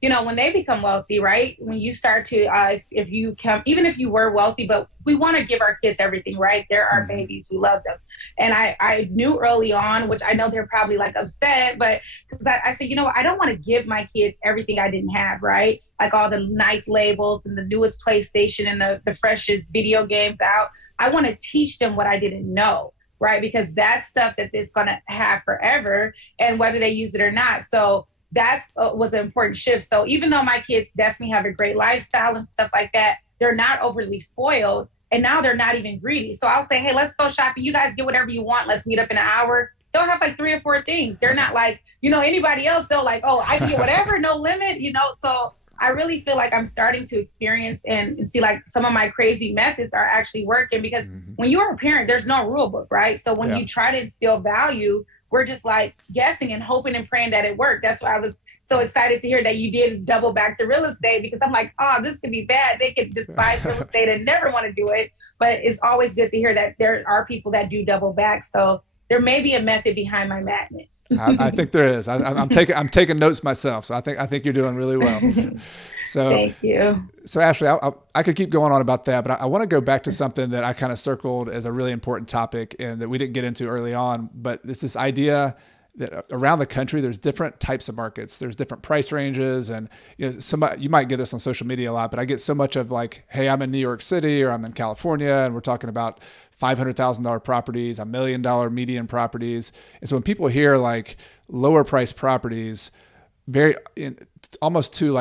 When they become wealthy, right? When you start to, if you come, even if you were wealthy, but we want to give our kids everything, right? They're our babies. We love them. And I knew early on, which I know they're probably upset, but because I said, I don't want to give my kids everything I didn't have, right? Like all the nice labels and the newest PlayStation and the freshest video games out. I want to teach them what I didn't know. Right? Because that's stuff that it's going to have forever, and whether they use it or not. So that was an important shift. So even though my kids definitely have a great lifestyle and stuff like that, they're not overly spoiled, and now they're not even greedy. So I'll say, hey, let's go shopping. You guys get whatever you want. Let's meet up in an hour. They'll have 3 or 4 things. They're not like, anybody else. They'll oh, I can get whatever, no limit, So I really feel like I'm starting to experience and see some of my crazy methods are actually working, because when you are a parent, there's no rule book, right? So when you try to instill value, we're just guessing and hoping and praying that it worked. That's why I was so excited to hear that you did double back to real estate, because I'm like, oh, this could be bad. They could despise real estate and never want to do it. But it's always good to hear that there are people that do double back. So there may be a method behind my madness. I think there is. I'm taking notes myself. So I think you're doing really well. So thank you. So Ashley, I could keep going on about that, but I want to go back to something that I kind of circled as a really important topic and that we didn't get into early on. But it's this idea that around the country, there's different types of markets. There's different price ranges, and you might get this on social media a lot, but I get so much of hey, I'm in New York City or I'm in California, and we're talking about $500,000 properties, $1 million median properties. And so when people hear lower price properties, almost to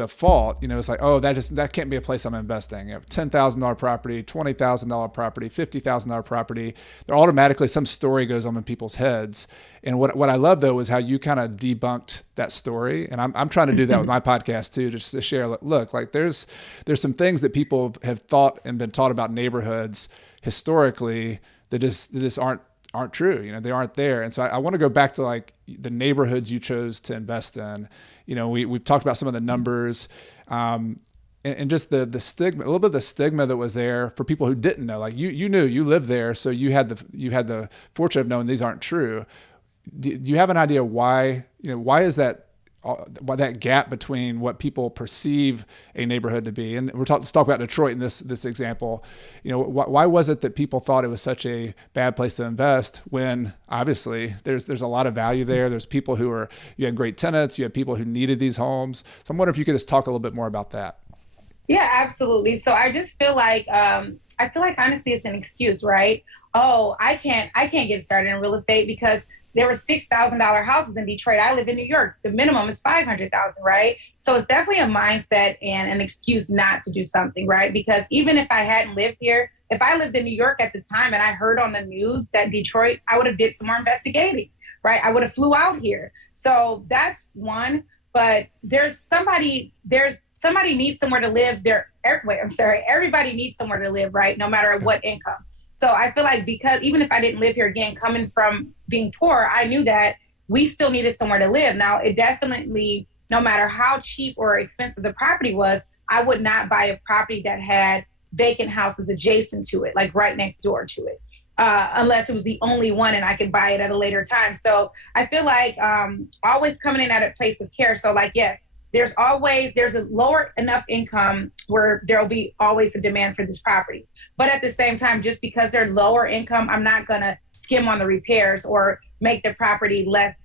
a fault, it's oh, that can't be a place I'm investing. $10,000 property, $20,000 property, $50,000 property. There automatically some story goes on in people's heads. And what I love though is how you kind of debunked that story. And I'm trying to do that with my podcast too, just to share. Look, there's some things that people have thought and been taught about neighborhoods historically that just aren't true. They aren't there. And so I want to go back to the neighborhoods you chose to invest in. We've talked about some of the numbers, and just the stigma, a little bit of the stigma that was there for people who didn't know. You knew, you lived there, so you had the fortune of knowing these aren't true. Do you have an idea why is that? Why that gap between what people perceive a neighborhood to be? And let's talk about Detroit in this example. Why was it that people thought it was such a bad place to invest when obviously there's a lot of value there. There's people you had great tenants, you had people who needed these homes. So I'm wondering if you could just talk a little bit more about that. Yeah, absolutely. So I just feel honestly it's an excuse, right? Oh, I can't get started in real estate because there were $6,000 houses in Detroit. I live in New York. The minimum is 500,000, right? So it's definitely a mindset and an excuse not to do something, right? Because even if I hadn't lived here, if I lived in New York at the time and I heard on the news that Detroit, I would have did some more investigating, right? I would have flew out here. So that's one. But somebody needs somewhere to live. Everybody needs somewhere to live, right? No matter what income. So I feel like because even if I didn't live here, again, coming from being poor, I knew that we still needed somewhere to live. Now, it definitely, no matter how cheap or expensive the property was, I would not buy a property that had vacant houses adjacent to it, like right next door to it, unless it was the only one and I could buy it at a later time. So I feel like always coming in at a place of care. So like, yes, there's a lower enough income where there'll be always a demand for these properties. But at the same time, just because they're lower income, I'm not gonna skim on the repairs or make the property less,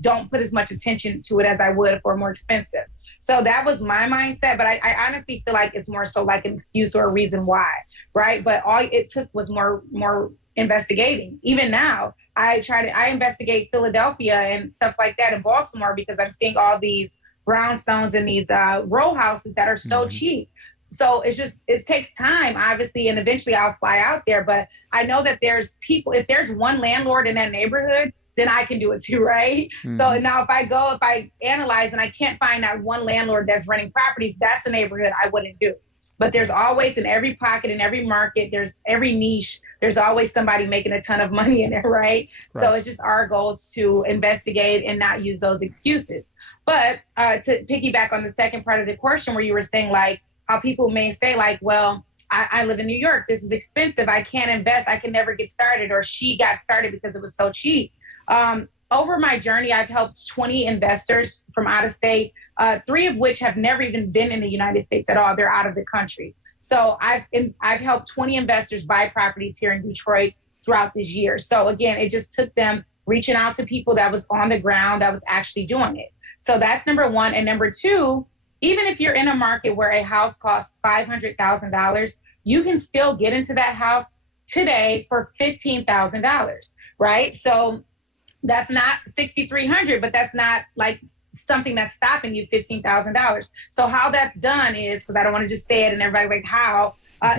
don't put as much attention to it as I would for more expensive. So that was my mindset, but I honestly feel like it's more so like an excuse or a reason why, right? But all it took was more investigating. Even now, I investigate Philadelphia and stuff like that in Baltimore because I'm seeing all these brownstones and these row houses that are so cheap. So it takes time, obviously, and eventually I'll fly out there. But I know that there's people, if there's one landlord in that neighborhood, then I can do it too, right? So now if I analyze and I can't find that one landlord that's renting properties, that's a neighborhood I wouldn't do. But there's always in every pocket, in every market, there's every niche, there's always somebody making a ton of money in there, right? So it's just our goals to investigate and not use those excuses. But to piggyback on the second part of the question where you were saying like how people may say like, well, I live in New York, this is expensive, I can't invest, I can never get started, or she got started because it was so cheap. Over my journey, I've helped 20 investors from out of state, 3 of which have never even been in the United States at all. They're out of the country. So I've helped 20 investors buy properties here in Detroit throughout this year. So again, it just took them reaching out to people that was on the ground, that was actually doing it. So that's number one. And number two, even if you're in a market where a house costs $500,000, you can still get into that house today for $15,000, right? So that's not $6,300, but that's not like something that's stopping you $15,000. So how that's done is, because I don't want to just say it and everybody like how,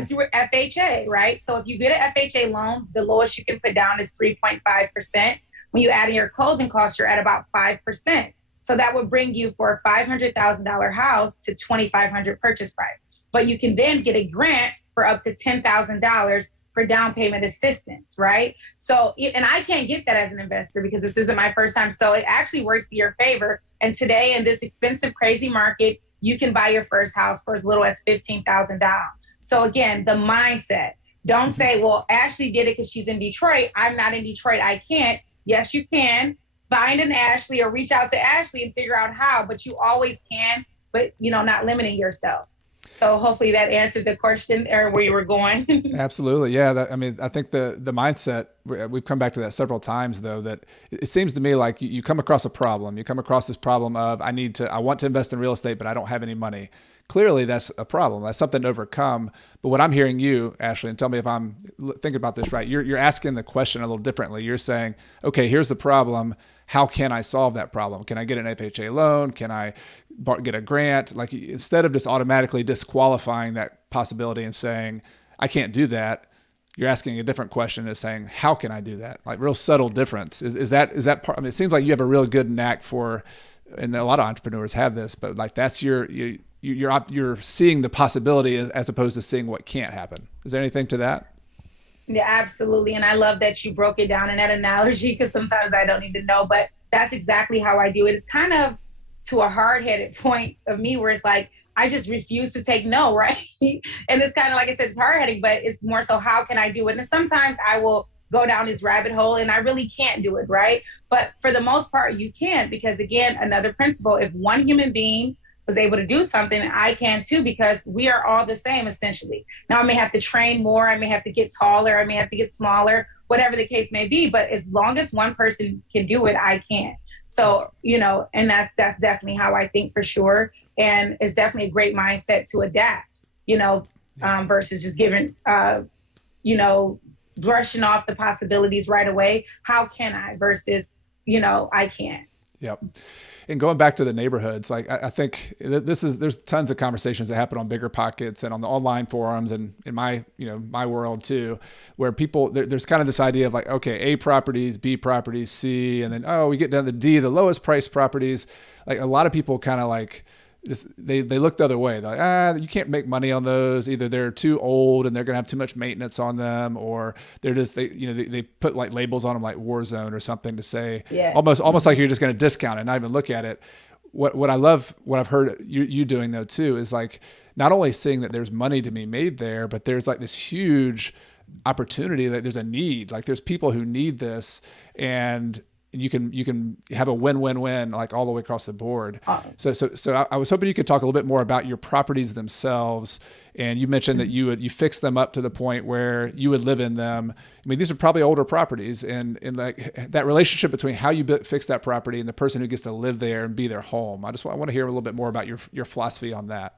through FHA, right? So if you get an FHA loan, the lowest you can put down is 3.5%. When you add in your closing costs, you're at about 5%. So that would bring you for a $500,000 house to $2,500 purchase price. But you can then get a grant for up to $10,000 for down payment assistance, right? So, and I can't get that as an investor because this isn't my first time. So it actually works to your favor. And today in this expensive, crazy market, you can buy your first house for as little as $15,000 down. So again, the mindset. Don't say, well, Ashley did it because she's in Detroit. I'm not in Detroit. I can't. Yes, you can. Find an Ashley or reach out to Ashley and figure out how, but you always can, but not limiting yourself. So hopefully that answered the question or where you were going. Absolutely. Yeah. I think the mindset, we've come back to that several times though, that it seems to me like you come across a problem, you come across this problem of I want to invest in real estate, but I don't have any money. Clearly that's a problem. That's something to overcome. But what I'm hearing you, Ashley, and tell me if I'm thinking about this right, you're asking the question a little differently. You're saying, okay, here's the problem. How can I solve that problem? Can I get an FHA loan? Can I get a grant? Like instead of just automatically disqualifying that possibility and saying, I can't do that, you're asking a different question is saying, how can I do that? Like real subtle difference. Is that part? I mean, it seems like you have a real good knack for, and a lot of entrepreneurs have this, but like that's you're seeing the possibility as opposed to seeing what can't happen. Is there anything to that? Yeah, absolutely. And I love that you broke it down in that analogy because sometimes I don't even know, but that's exactly how I do it. It's kind of to a hard-headed point of me where it's like, I just refuse to take no, right? And it's kind of like I said, it's hard-headed, but it's more so how can I do it? And sometimes I will go down this rabbit hole and I really can't do it, right? But for the most part, you can because again, another principle, if one human being was able to do something, I can too, because we are all the same essentially. Now I may have to train more, I may have to get taller, I may have to get smaller, whatever the case may be, but as long as one person can do it, I can. So, and that's definitely how I think for sure. And it's definitely a great mindset to adapt, versus just giving, brushing off the possibilities right away. How can I versus I can't. Yep. And going back to the neighborhoods, like I think there's tons of conversations that happen on Bigger Pockets and on the online forums and in my world too, where people, there's kind of this idea of like, okay, A properties, B properties, C, and then, oh, we get down to D, the lowest price properties. Like a lot of people kind of like, they look the other way. They're like, you can't make money on those. Either they're too old and they're going to have too much maintenance on them, or they put like labels on them like war zone or something to say almost like you're just going to discount it, not even look at it. What I love, what I've heard you doing though too, is like not only seeing that there's money to be made there, but there's like this huge opportunity that there's a need, like there's people who need this, and you can have a win-win-win like all the way across the board. So I was hoping you could talk a little bit more about your properties themselves. And you mentioned that you fix them up to the point where you would live in them. I mean, these are probably older properties, and like that relationship between how you fix that property and the person who gets to live there and be their home. I want to hear a little bit more about your philosophy on that.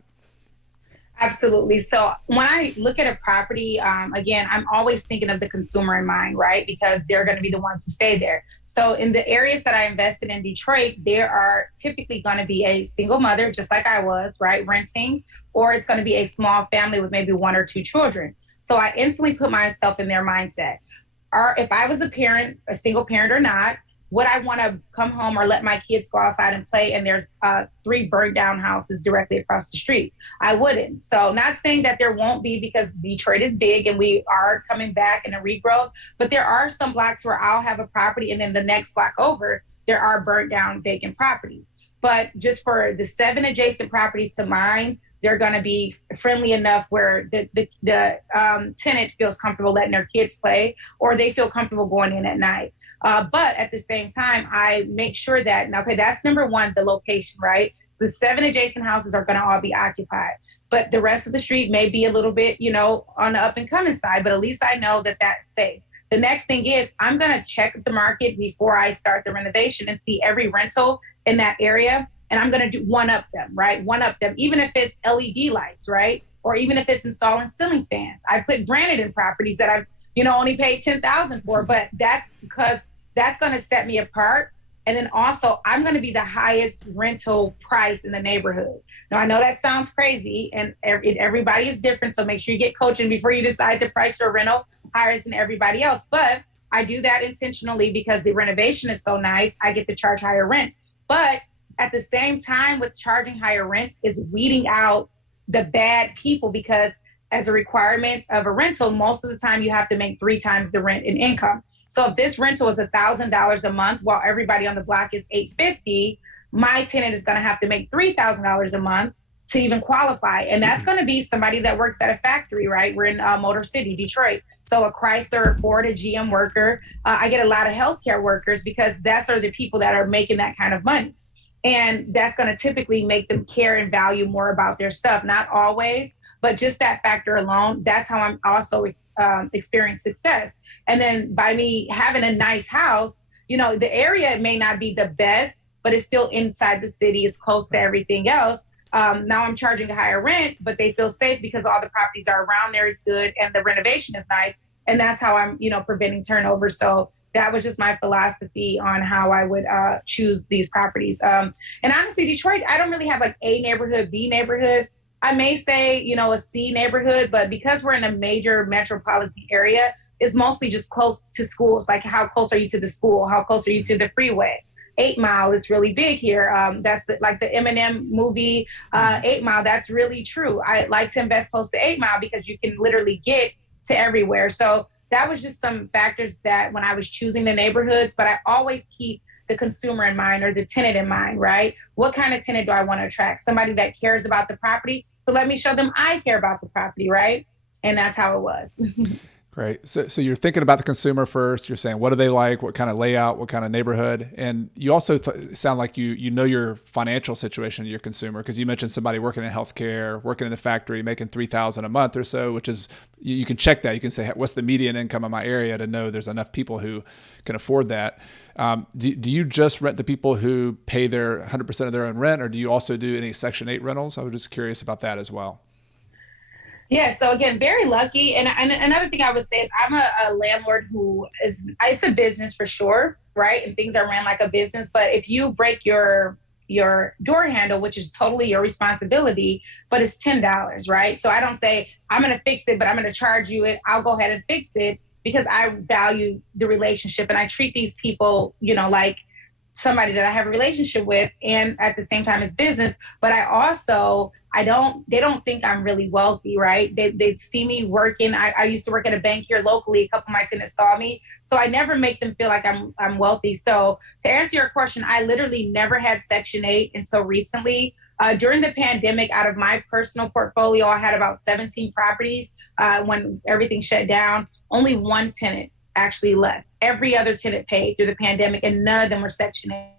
Absolutely. So when I look at a property, again, I'm always thinking of the consumer in mind, right? Because they're going to be the ones who stay there. So in the areas that I invested in Detroit, there are typically going to be a single mother, just like I was, right, renting, or it's going to be a small family with maybe one or two children. So I instantly put myself in their mindset. Or if I was a parent, a single parent or not, would I want to come home or let my kids go outside and play and there's 3 burnt down houses directly across the street? I wouldn't. So not saying that there won't be, because Detroit is big and we are coming back in a regrowth, but there are some blocks where I'll have a property and then the next block over, there are burnt down vacant properties. But just for the 7 adjacent properties to mine, they're going to be friendly enough where the tenant feels comfortable letting their kids play, or they feel comfortable going in at night. But at the same time, I make sure that, okay, that's number one, the location, right? The 7 adjacent houses are going to all be occupied, but the rest of the street may be a little bit, on the up and coming side, but at least I know that that's safe. The next thing is I'm going to check the market before I start the renovation and see every rental in that area. And I'm going to do one up them, right? One up them, even if it's LED lights, right? Or even if it's installing ceiling fans. I put granite in properties that I've only paid $10,000 for, but that's because that's going to set me apart. And then also I'm going to be the highest rental price in the neighborhood. Now I know that sounds crazy and everybody is different. So make sure you get coaching before you decide to price your rental higher than everybody else. But I do that intentionally because the renovation is so nice. I get to charge higher rents. But at the same time with charging higher rents is weeding out the bad people, because as a requirement of a rental, most of the time you have to make 3 times the rent in income. So if this rental is $1,000 a month, while everybody on the block is $850, my tenant is going to have to make $3,000 a month to even qualify. And that's going to be somebody that works at a factory, right? We're in Motor City, Detroit. So a Chrysler, Ford, a GM worker. I get a lot of healthcare workers because that's are the people that are making that kind of money. And that's going to typically make them care and value more about their stuff. Not always, but just that factor alone, that's how I'm also experiencing success. And then by me having a nice house, the area may not be the best, but it's still inside the city. It's close to everything else. Now I'm charging a higher rent, but they feel safe because all the properties are around there is good and the renovation is nice. And that's how I'm, preventing turnover. So that was just my philosophy on how I would choose these properties. And honestly, Detroit, I don't really have like A neighborhood, B neighborhoods. I may say, a C neighborhood, but because we're in a major metropolitan area, it's mostly just close to schools. Like how close are you to the school? How close are you to the freeway? 8 Mile is really big here. That's like the Eminem movie, 8 Mile. That's really true. I like to invest close to 8 Mile because you can literally get to everywhere. So that was just some factors that when I was choosing the neighborhoods, but I always keep the consumer in mind or the tenant in mind, right? What kind of tenant do I want to attract? Somebody that cares about the property. So let me show them I care about the property, right? And that's how it was. Great. So you're thinking about the consumer first. You're saying, what do they like? What kind of layout? What kind of neighborhood? And you also sound like you know your financial situation of your consumer, because you mentioned somebody working in healthcare, working in the factory, making $3,000 a month or so, which is, you can check that. You can say, what's the median income in my area to know there's enough people who can afford that. Do you just rent the people who pay their 100% of their own rent, or do you also do any Section 8 rentals? I was just curious about that as well. Yeah, so again, very lucky. And another thing I would say is I'm a landlord who is, it's a business for sure, right? And things are ran like a business. But if you break your door handle, which is totally your responsibility, but it's $10, right? So I don't say I'm gonna fix it, but I'm gonna charge you it. I'll go ahead and fix it because I value the relationship and I treat these people, like somebody that I have a relationship with and at the same time as business. But they don't think I'm really wealthy, right? They see me working. I used to work at a bank here locally. A couple of my tenants saw me. So I never make them feel like I'm wealthy. So to answer your question, I literally never had Section 8 until recently. During the pandemic, out of my personal portfolio, I had about 17 properties when everything shut down. Only one tenant actually left. Every other tenant paid through the pandemic, and none of them were Section 8.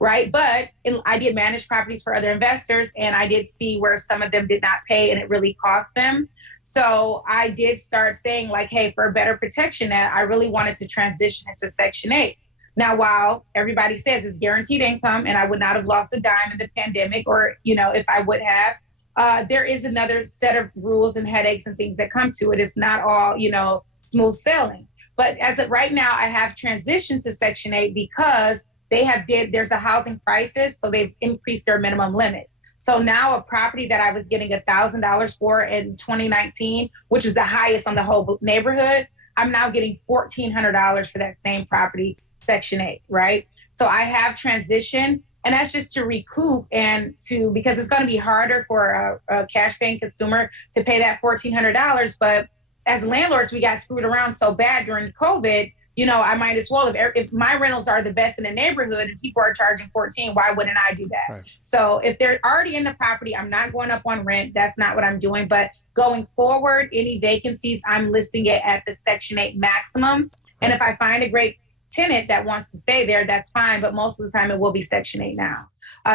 Right. But I did manage properties for other investors, and I did see where some of them did not pay and it really cost them. So I did start saying, like, hey, for a better protection net, I really wanted to transition into Section 8. Now, while everybody says it's guaranteed income, and I would not have lost a dime in the pandemic, or, if I would have, there is another set of rules and headaches and things that come to it. It's not all, smooth sailing. But as of right now, I have transitioned to Section 8 because there's a housing crisis, so they've increased their minimum limits. So now a property that I was getting $1,000 for in 2019, which is the highest on the whole neighborhood, I'm now getting $1,400 for that same property, Section 8, right? So I have transitioned, and that's just to recoup because it's going to be harder for a cash paying consumer to pay that $1,400. But as landlords, we got screwed around so bad during COVID. I might as well, if my rentals are the best in the neighborhood and people are charging 14, why wouldn't I do that? Right. So if they're already in the property, I'm not going up on rent. That's not what I'm doing. But going forward, any vacancies, I'm listing it at the Section 8 maximum. Right. And if I find a great tenant that wants to stay there, that's fine. But most of the time it will be Section 8 now.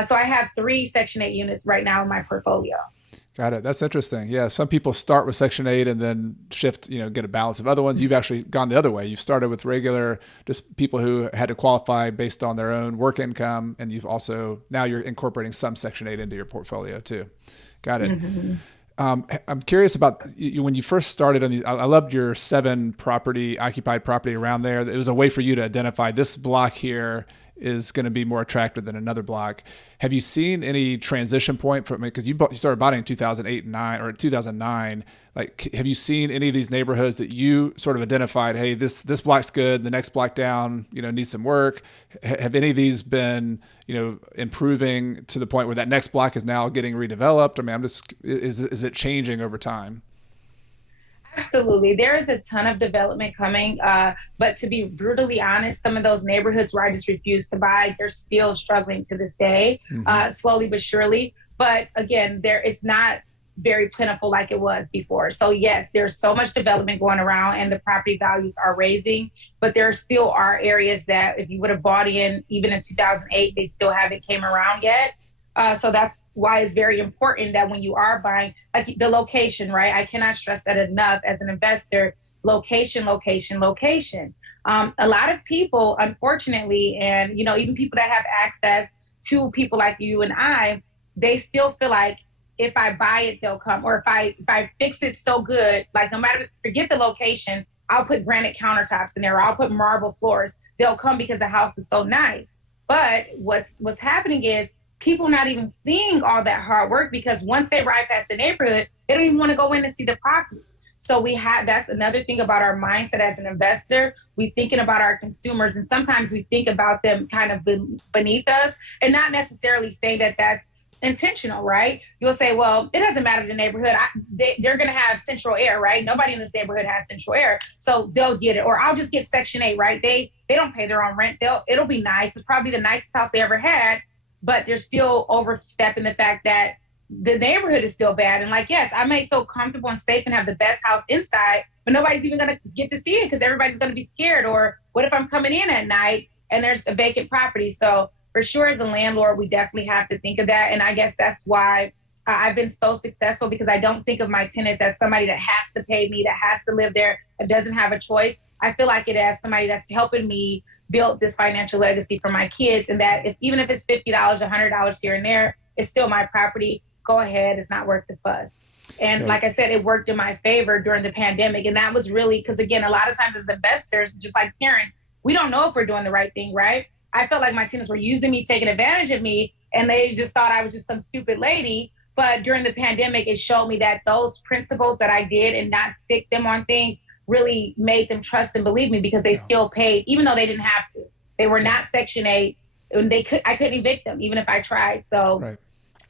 So I have 3 Section 8 units right now in my portfolio. Got it. That's interesting. Yeah. Some people start with Section 8 and then shift, get a balance of other ones. You've actually gone the other way. You've started with regular, just people who had to qualify based on their own work income. And now you're incorporating some Section 8 into your portfolio too. Got it. Mm-hmm. I'm curious about when you first started on these. I loved your 7 occupied property around there. It was a way for you to identify this block here is going to be more attractive than another block. Have you seen any transition point from it? Because you started buying in 2008 and 9 or 2009. Like, have you seen any of these neighborhoods that you sort of identified, hey, this block's good, the next block down, needs some work? Have any of these been, improving to the point where that next block is now getting redeveloped? I mean, is it changing over time? Absolutely. There is a ton of development coming. But to be brutally honest, some of those neighborhoods where I just refuse to buy, they're still struggling to this day, slowly but surely. But again, it's not very plentiful like it was before. So yes, there's so much development going around and the property values are raising, but there still are areas that if you would have bought in even in 2008, they still haven't came around yet. So that's why it's very important that when you are buying, like the location, right? I cannot stress that enough as an investor, location, location, location. A lot of people, unfortunately, and, even people that have access to people like you and I, they still feel like if I buy it, they'll come. Or if I fix it so good, like no matter, forget the location, I'll put granite countertops in there, or I'll put marble floors. They'll come because the house is so nice. But what's happening is people not even seeing all that hard work, because once they ride past the neighborhood, they don't even want to go in and see the property. So that's another thing about our mindset as an investor. We thinking about our consumers, and sometimes we think about them kind of beneath us, and not necessarily saying that that's intentional, right? You'll say, well, it doesn't matter the neighborhood. They're going to have central air, right? Nobody in this neighborhood has central air, so they'll get it. Or I'll just get Section 8, right? They don't pay their own rent. It'll be nice. It's probably the nicest house they ever had, but they're still overstepping the fact that the neighborhood is still bad. And like, yes, I may feel comfortable and safe and have the best house inside, but nobody's even going to get to see it because everybody's going to be scared. Or what if I'm coming in at night and there's a vacant property? So for sure, as a landlord, we definitely have to think of that. And I guess that's why I've been so successful, because I don't think of my tenants as somebody that has to pay me, that has to live there, that doesn't have a choice. I feel like it as somebody that's helping me build this financial legacy for my kids. And that even if it's $50, $100 here and there, it's still my property. Go ahead. It's not worth the fuss. And Yeah. like I said, it worked in my favor during the pandemic. And that was really because, again, a lot of times as investors, just like parents, we don't know if we're doing the right thing, right? I felt like my tenants were using me, taking advantage of me, and they just thought I was just some stupid lady. But during the pandemic, it showed me that those principles that I did and not stick them on things really made them trust and believe me because they Yeah. still paid, even though they didn't have to. They were not Section 8, and I couldn't evict them, even if I tried. So Right.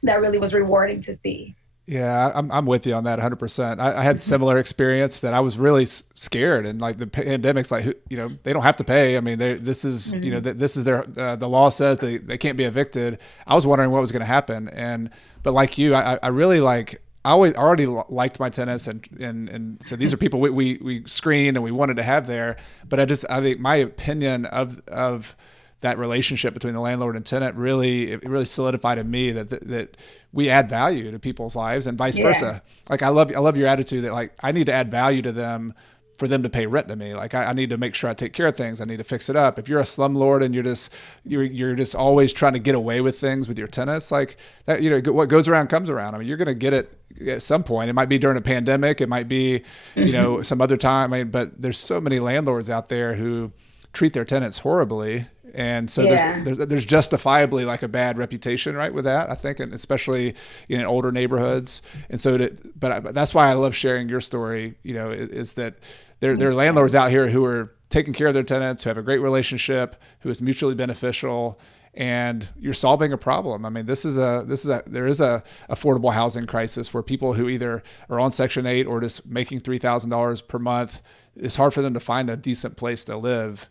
that really was rewarding to see. Yeah, I'm with you on that 100%. I had similar experience that I was really scared, and like the pandemic's like, they don't have to pay. I mean, this is, this is their, the law says they can't be evicted. I was wondering what was going to happen. But like you, I really I already liked my tenants and so these are people we screened and we wanted to have there. But I think my opinion of that relationship between the landlord and tenant really solidified in me that we add value to people's lives and vice versa. Like I love your attitude that like I need to add value to them for them to pay rent to me. Like I need to make sure I take care of things. I need to fix it up. If you're a slumlord and you're just always trying to get away with things with your tenants, like that, what goes around comes around. I mean, you're going to get it at some point. It might be during a pandemic. It might be, some other time. I mean, but there's so many landlords out there who treat their tenants horribly. And so there's justifiably like a bad reputation, right, with that, I think, and especially in older neighborhoods. And so, but that's why I love sharing your story, is that there are landlords out here who are taking care of their tenants, who have a great relationship, who is mutually beneficial, and you're solving a problem. I mean, there is a affordable housing crisis where people who either are on Section 8 or just making $3,000 per month, it's hard for them to find a decent place to live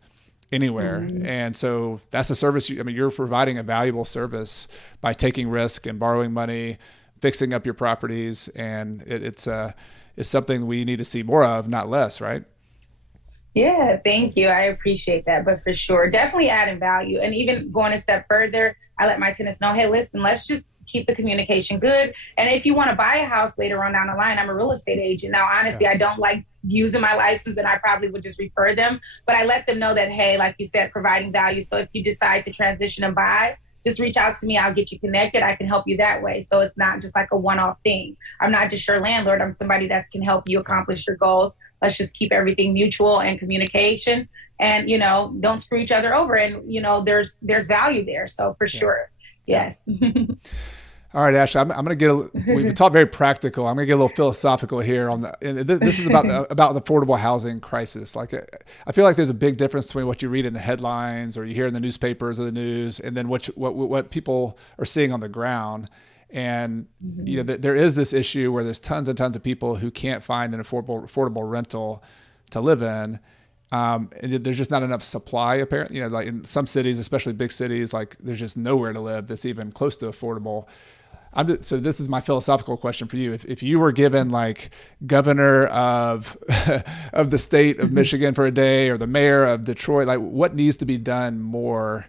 anywhere. Mm-hmm. And so that's a service. You're providing a valuable service by taking risk and borrowing money, fixing up your properties. And it's something we need to see more of, not less, right? Yeah, thank you. I appreciate that. But for sure, definitely adding value. And even going a step further, I let my tenants know, hey, listen, let's just keep the communication good. And if you want to buy a house later on down the line, I'm a real estate agent. Now, honestly, I don't like using my license and I probably would just refer them. But I let them know that, hey, like you said, providing value. So if you decide to transition and buy, just reach out to me. I'll get you connected. I can help you that way. So it's not just like a one-off thing. I'm not just your landlord. I'm somebody that can help you accomplish your goals. Let's just keep everything mutual and communication and, don't screw each other over. And, there's value there. So for sure. Yes. All right, Ashley, I'm going to we've talked very practical. I'm going to get a little philosophical here and this is about the affordable housing crisis. Like, I feel like there's a big difference between what you read in the headlines or you hear in the newspapers or the news and then what people are seeing on the ground. And, there is this issue where there's tons and tons of people who can't find an affordable rental to live in. And there's just not enough supply, apparently, like in some cities, especially big cities, like there's just nowhere to live that's even close to affordable. So this is my philosophical question for you. If you were given like governor of of the state of Michigan for a day or the mayor of Detroit, like what needs to be done more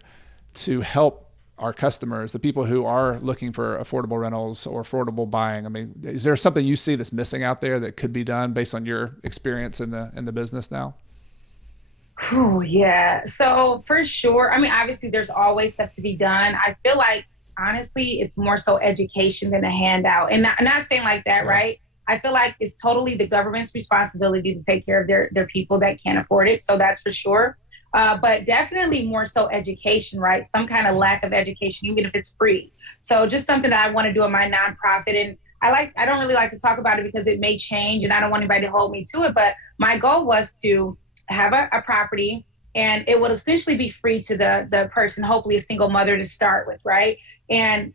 to help our customers, the people who are looking for affordable rentals or affordable buying? I mean, is there something you see that's missing out there that could be done based on your experience in the business now? Oh, yeah. So for sure. Obviously there's always stuff to be done. I feel like, honestly, it's more so education than a handout. And not saying like that, right? I feel like it's totally the government's responsibility to take care of their people that can't afford it. So that's for sure. But definitely more so education, right? Some kind of lack of education, even if it's free. So just something that I want to do in my nonprofit. And I don't really like to talk about it because it may change and I don't want anybody to hold me to it. But my goal was to have a property and it would essentially be free to the person, hopefully a single mother to start with, right? And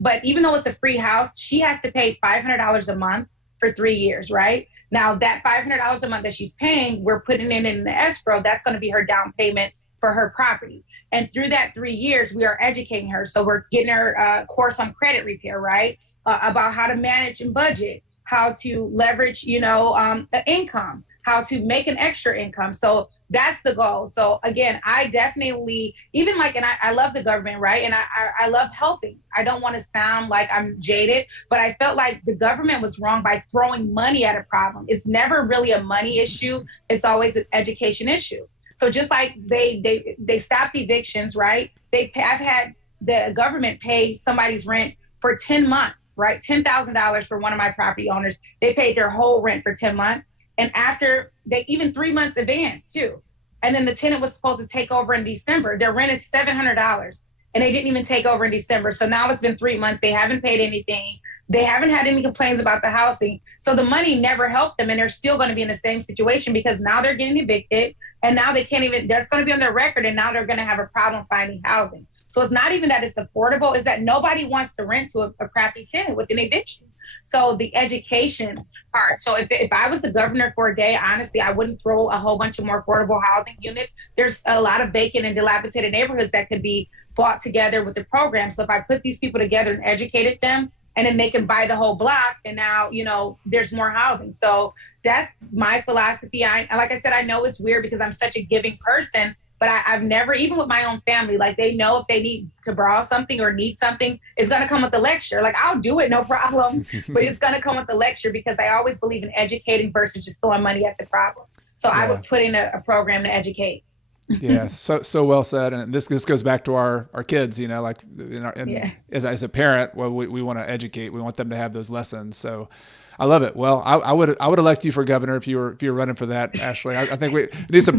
but even though it's a free house, she has to pay $500 a month for 3 years, right? Now that $500 a month that she's paying, we're putting it in the escrow. That's going to be her down payment for her property. And through that 3 years, we are educating her. So we're getting her a course on credit repair, right? About how to manage and budget, how to leverage, income, how to make an extra income. So that's the goal. So again, I definitely, even like, and I love the government, right? And I love helping. I don't want to sound like I'm jaded, but I felt like the government was wrong by throwing money at a problem. It's never really a money issue. It's always an education issue. So just like they stopped evictions, right? I've had the government pay somebody's rent for 10 months, right? $10,000 for one of my property owners. They paid their whole rent for 10 months. And after they even 3 months advance too. And then the tenant was supposed to take over in December. Their rent is $700 and they didn't even take over in December. So now it's been 3 months. They haven't paid anything. They haven't had any complaints about the housing. So the money never helped them. And they're still going to be in the same situation because now they're getting evicted and now they can't even, that's going to be on their record. And now they're going to have a problem finding housing. So it's not even that it's affordable, it's that nobody wants to rent to a crappy tenant with an eviction. So the education part. So if I was the governor for a day, honestly, I wouldn't throw a whole bunch of more affordable housing units. There's a lot of vacant and dilapidated neighborhoods that could be brought together with the program. So if I put these people together and educated them, and then they can buy the whole block, and now, there's more housing. So that's my philosophy. Like I said, I know it's weird because I'm such a giving person, but I've never, even with my own family, like they know if they need to borrow something or need something, it's going to come with the lecture. Like I'll do it, no problem, but it's going to come with the lecture because I always believe in educating versus just throwing money at the problem. So I would put in a program to educate. Yeah, so well said. And this goes back to our kids, as a parent, well, we want to educate. We want them to have those lessons. So I love it. Well, I would elect you for governor if you're running for that, Ashley. I think we need some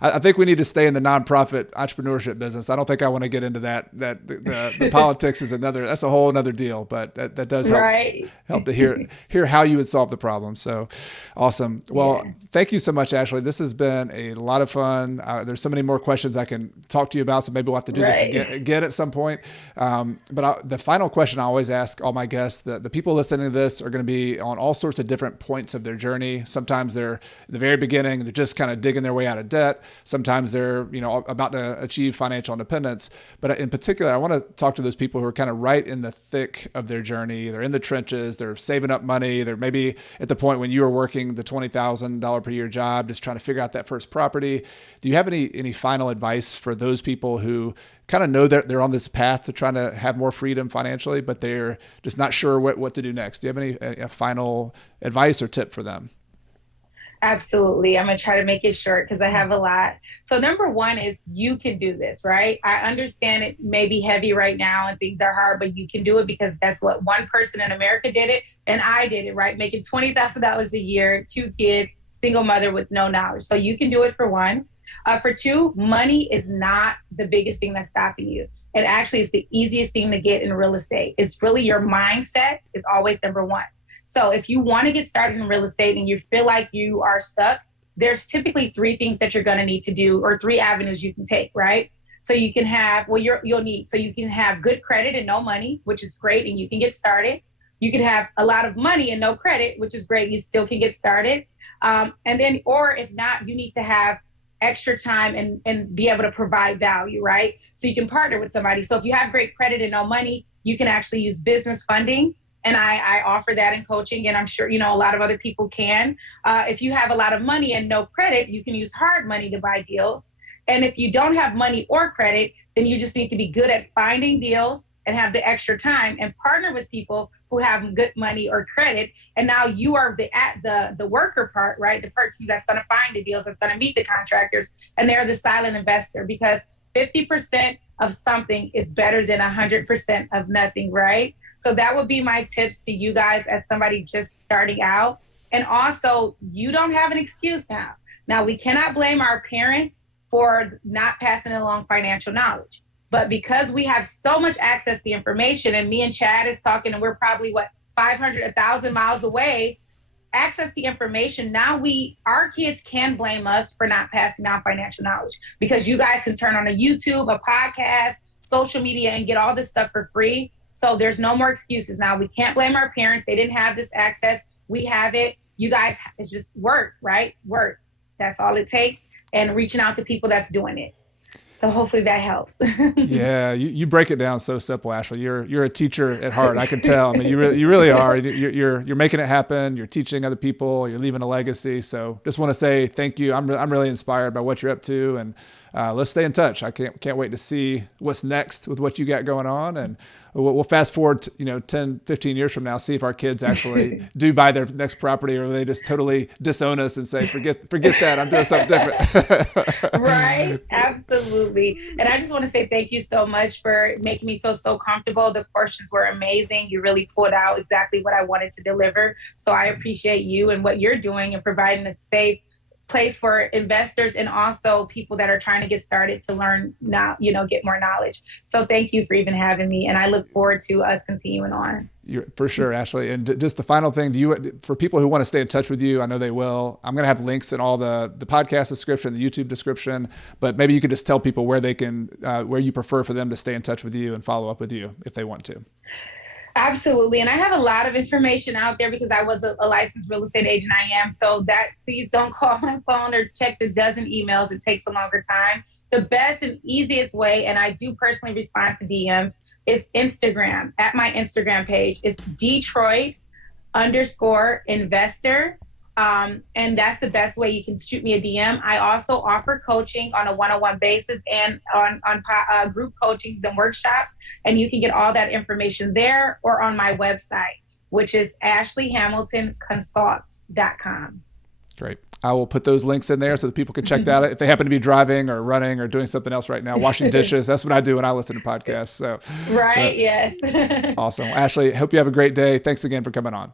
I think we need to stay in the nonprofit entrepreneurship business. I don't think I want to get into that. The politics is that's a whole another deal. But that does help to hear how you would solve the problem. So awesome. Well, thank you so much, Ashley. This has been a lot of fun. There's so many more questions I can talk to you about. So maybe we'll have to do this again at some point. But the final question I always ask all my guests, the people listening to this are going to be on all sorts of different points of their journey. Sometimes they're at the very beginning, they're just kind of digging their way out of debt. Sometimes they're, about to achieve financial independence. But in particular, I want to talk to those people who are kind of right in the thick of their journey. They're in the trenches, they're saving up money. They're maybe at the point when you were working the $20,000 per year job, just trying to figure out that first property. Do you have any final advice for those people who kind of know that they're on this path to trying to have more freedom financially, but they're just not sure what to do next? Do you have any final advice or tip for them? Absolutely. I'm going to try to make it short because I have a lot. So number one is you can do this, right? I understand it may be heavy right now and things are hard, but you can do it because that's what one person in America did it. And I did it, right? Making $20,000 a year, 2 kids, single mother with no knowledge. So you can do it for one. For two, money is not the biggest thing that's stopping you. And actually, it's the easiest thing to get in real estate. It's really your mindset is always number one. So if you want to get started in real estate and you feel like you are stuck, there's typically 3 things that you're going to need to do, or 3 avenues you can take, right? So you can have, so you can have good credit and no money, which is great, and you can get started. You can have a lot of money and no credit, which is great. You still can get started. And then, or if not, you need to have extra time and be able to provide value, right? So you can partner with somebody. So if you have great credit and no money, you can actually use business funding. And I offer that in coaching, and I'm sure, a lot of other people can. If you have a lot of money and no credit, you can use hard money to buy deals. And if you don't have money or credit, then you just need to be good at finding deals and have the extra time and partner with people who have good money or credit. And now you are the worker part, right? The person that's going to find the deals, that's going to meet the contractors, and they're the silent investor, because 50% of something is better than 100% of nothing, right? So that would be my tips to you guys as somebody just starting out. And also, you don't have an excuse now. Now, we cannot blame our parents for not passing along financial knowledge. But because we have so much access to information, and me and Chad is talking, and we're probably 500, 1,000 miles away, access to information. Now our kids can blame us for not passing on financial knowledge, because you guys can turn on a YouTube, a podcast, social media, and get all this stuff for free. So there's no more excuses. Now we can't blame our parents. They didn't have this access. We have it. You guys, it's just work, right? Work. That's all it takes. And reaching out to people that's doing it. So hopefully that helps. Yeah, you break it down so simple, Ashley. You're a teacher at heart. I can tell. I mean, you really are. You're making it happen. You're teaching other people. You're leaving a legacy. So just want to say thank you. I'm really inspired by what you're up to, and let's stay in touch. I can't wait to see what's next with what you got going on, and we'll fast forward to, 10, 15 years from now, see if our kids actually do buy their next property, or they just totally disown us and say, forget that, I'm doing something different. Right. Absolutely. Absolutely. And I just want to say thank you so much for making me feel so comfortable. The questions were amazing. You really pulled out exactly what I wanted to deliver. So I appreciate you and what you're doing and providing a safe place for investors and also people that are trying to get started to learn now, get more knowledge. So thank you for even having me. And I look forward to us continuing on. For sure, Ashley. And just the final thing, for people who want to stay in touch with you, I know they will. I'm going to have links in all the podcast description, the YouTube description, but maybe you could just tell people where they can, where you prefer for them to stay in touch with you and follow up with you if they want to. Absolutely. And I have a lot of information out there because I was a licensed real estate agent. I am. So that please don't call my phone or check the dozen emails. It takes a longer time. The best and easiest way, and I do personally respond to DMs, is Instagram. At my Instagram page, it's Detroit_investor. And that's the best way you can shoot me a DM. I also offer coaching on a one-on-one basis and on group coachings and workshops. And you can get all that information there or on my website, which is ashleyhamiltonconsults.com. Great. I will put those links in there so that people can check that out if they happen to be driving or running or doing something else right now, washing dishes. That's what I do when I listen to podcasts. So, yes. Awesome. Well, Ashley, hope you have a great day. Thanks again for coming on.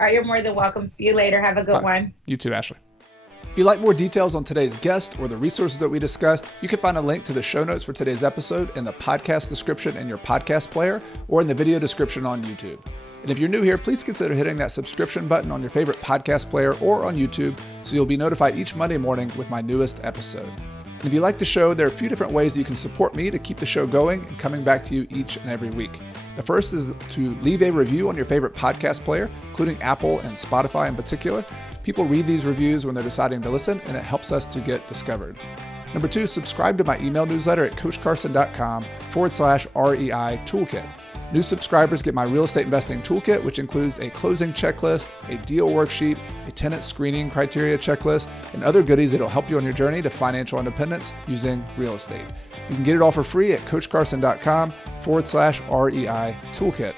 All right, you're more than welcome. See you later. Have a good one. You too, Ashley. If you'd like more details on today's guest or the resources that we discussed, you can find a link to the show notes for today's episode in the podcast description in your podcast player or in the video description on YouTube. And if you're new here, please consider hitting that subscription button on your favorite podcast player or on YouTube so you'll be notified each Monday morning with my newest episode. And if you like the show, there are a few different ways that you can support me to keep the show going and coming back to you each and every week. The first is to leave a review on your favorite podcast player, including Apple and Spotify in particular. People read these reviews when they're deciding to listen, and it helps us to get discovered. Number two, subscribe to my email newsletter at coachcarson.com/REI toolkit. New subscribers get my real estate investing toolkit, which includes a closing checklist, a deal worksheet, a tenant screening criteria checklist, and other goodies that will help you on your journey to financial independence using real estate. You can get it all for free at coachcarson.com/REI toolkit.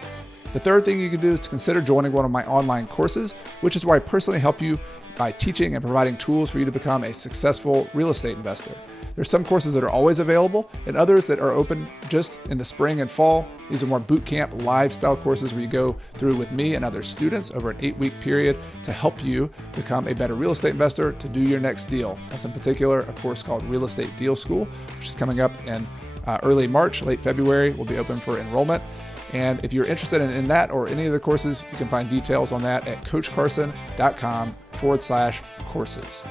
The third thing you can do is to consider joining one of my online courses, which is where I personally help you by teaching and providing tools for you to become a successful real estate investor. There's some courses that are always available and others that are open just in the spring and fall. These are more boot camp lifestyle courses where you go through with me and other students over an 8-week period to help you become a better real estate investor to do your next deal. That's in particular a course called Real Estate Deal School, which is coming up in early March, late February, will be open for enrollment. And if you're interested in that or any of the courses, you can find details on that at coachcarson.com/courses.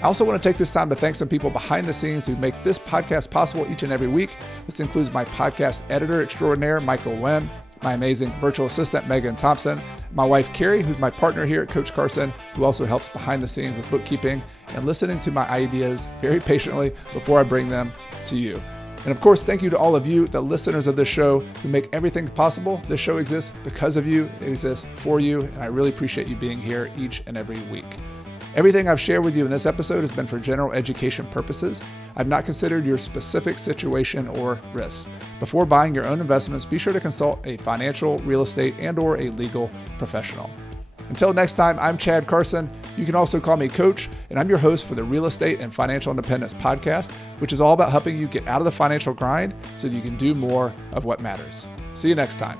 I also want to take this time to thank some people behind the scenes who make this podcast possible each and every week. This includes my podcast editor extraordinaire, Michael Wen, my amazing virtual assistant, Megan Thompson, my wife, Carrie, who's my partner here at Coach Carson, who also helps behind the scenes with bookkeeping and listening to my ideas very patiently before I bring them to you. And of course, thank you to all of you, the listeners of this show, who make everything possible. This show exists because of you. It exists for you. And I really appreciate you being here each and every week. Everything I've shared with you in this episode has been for general education purposes. I've not considered your specific situation or risks. Before buying your own investments, be sure to consult a financial, real estate, and/or a legal professional. Until next time, I'm Chad Carson. You can also call me Coach, and I'm your host for the Real Estate and Financial Independence podcast, which is all about helping you get out of the financial grind so that you can do more of what matters. See you next time.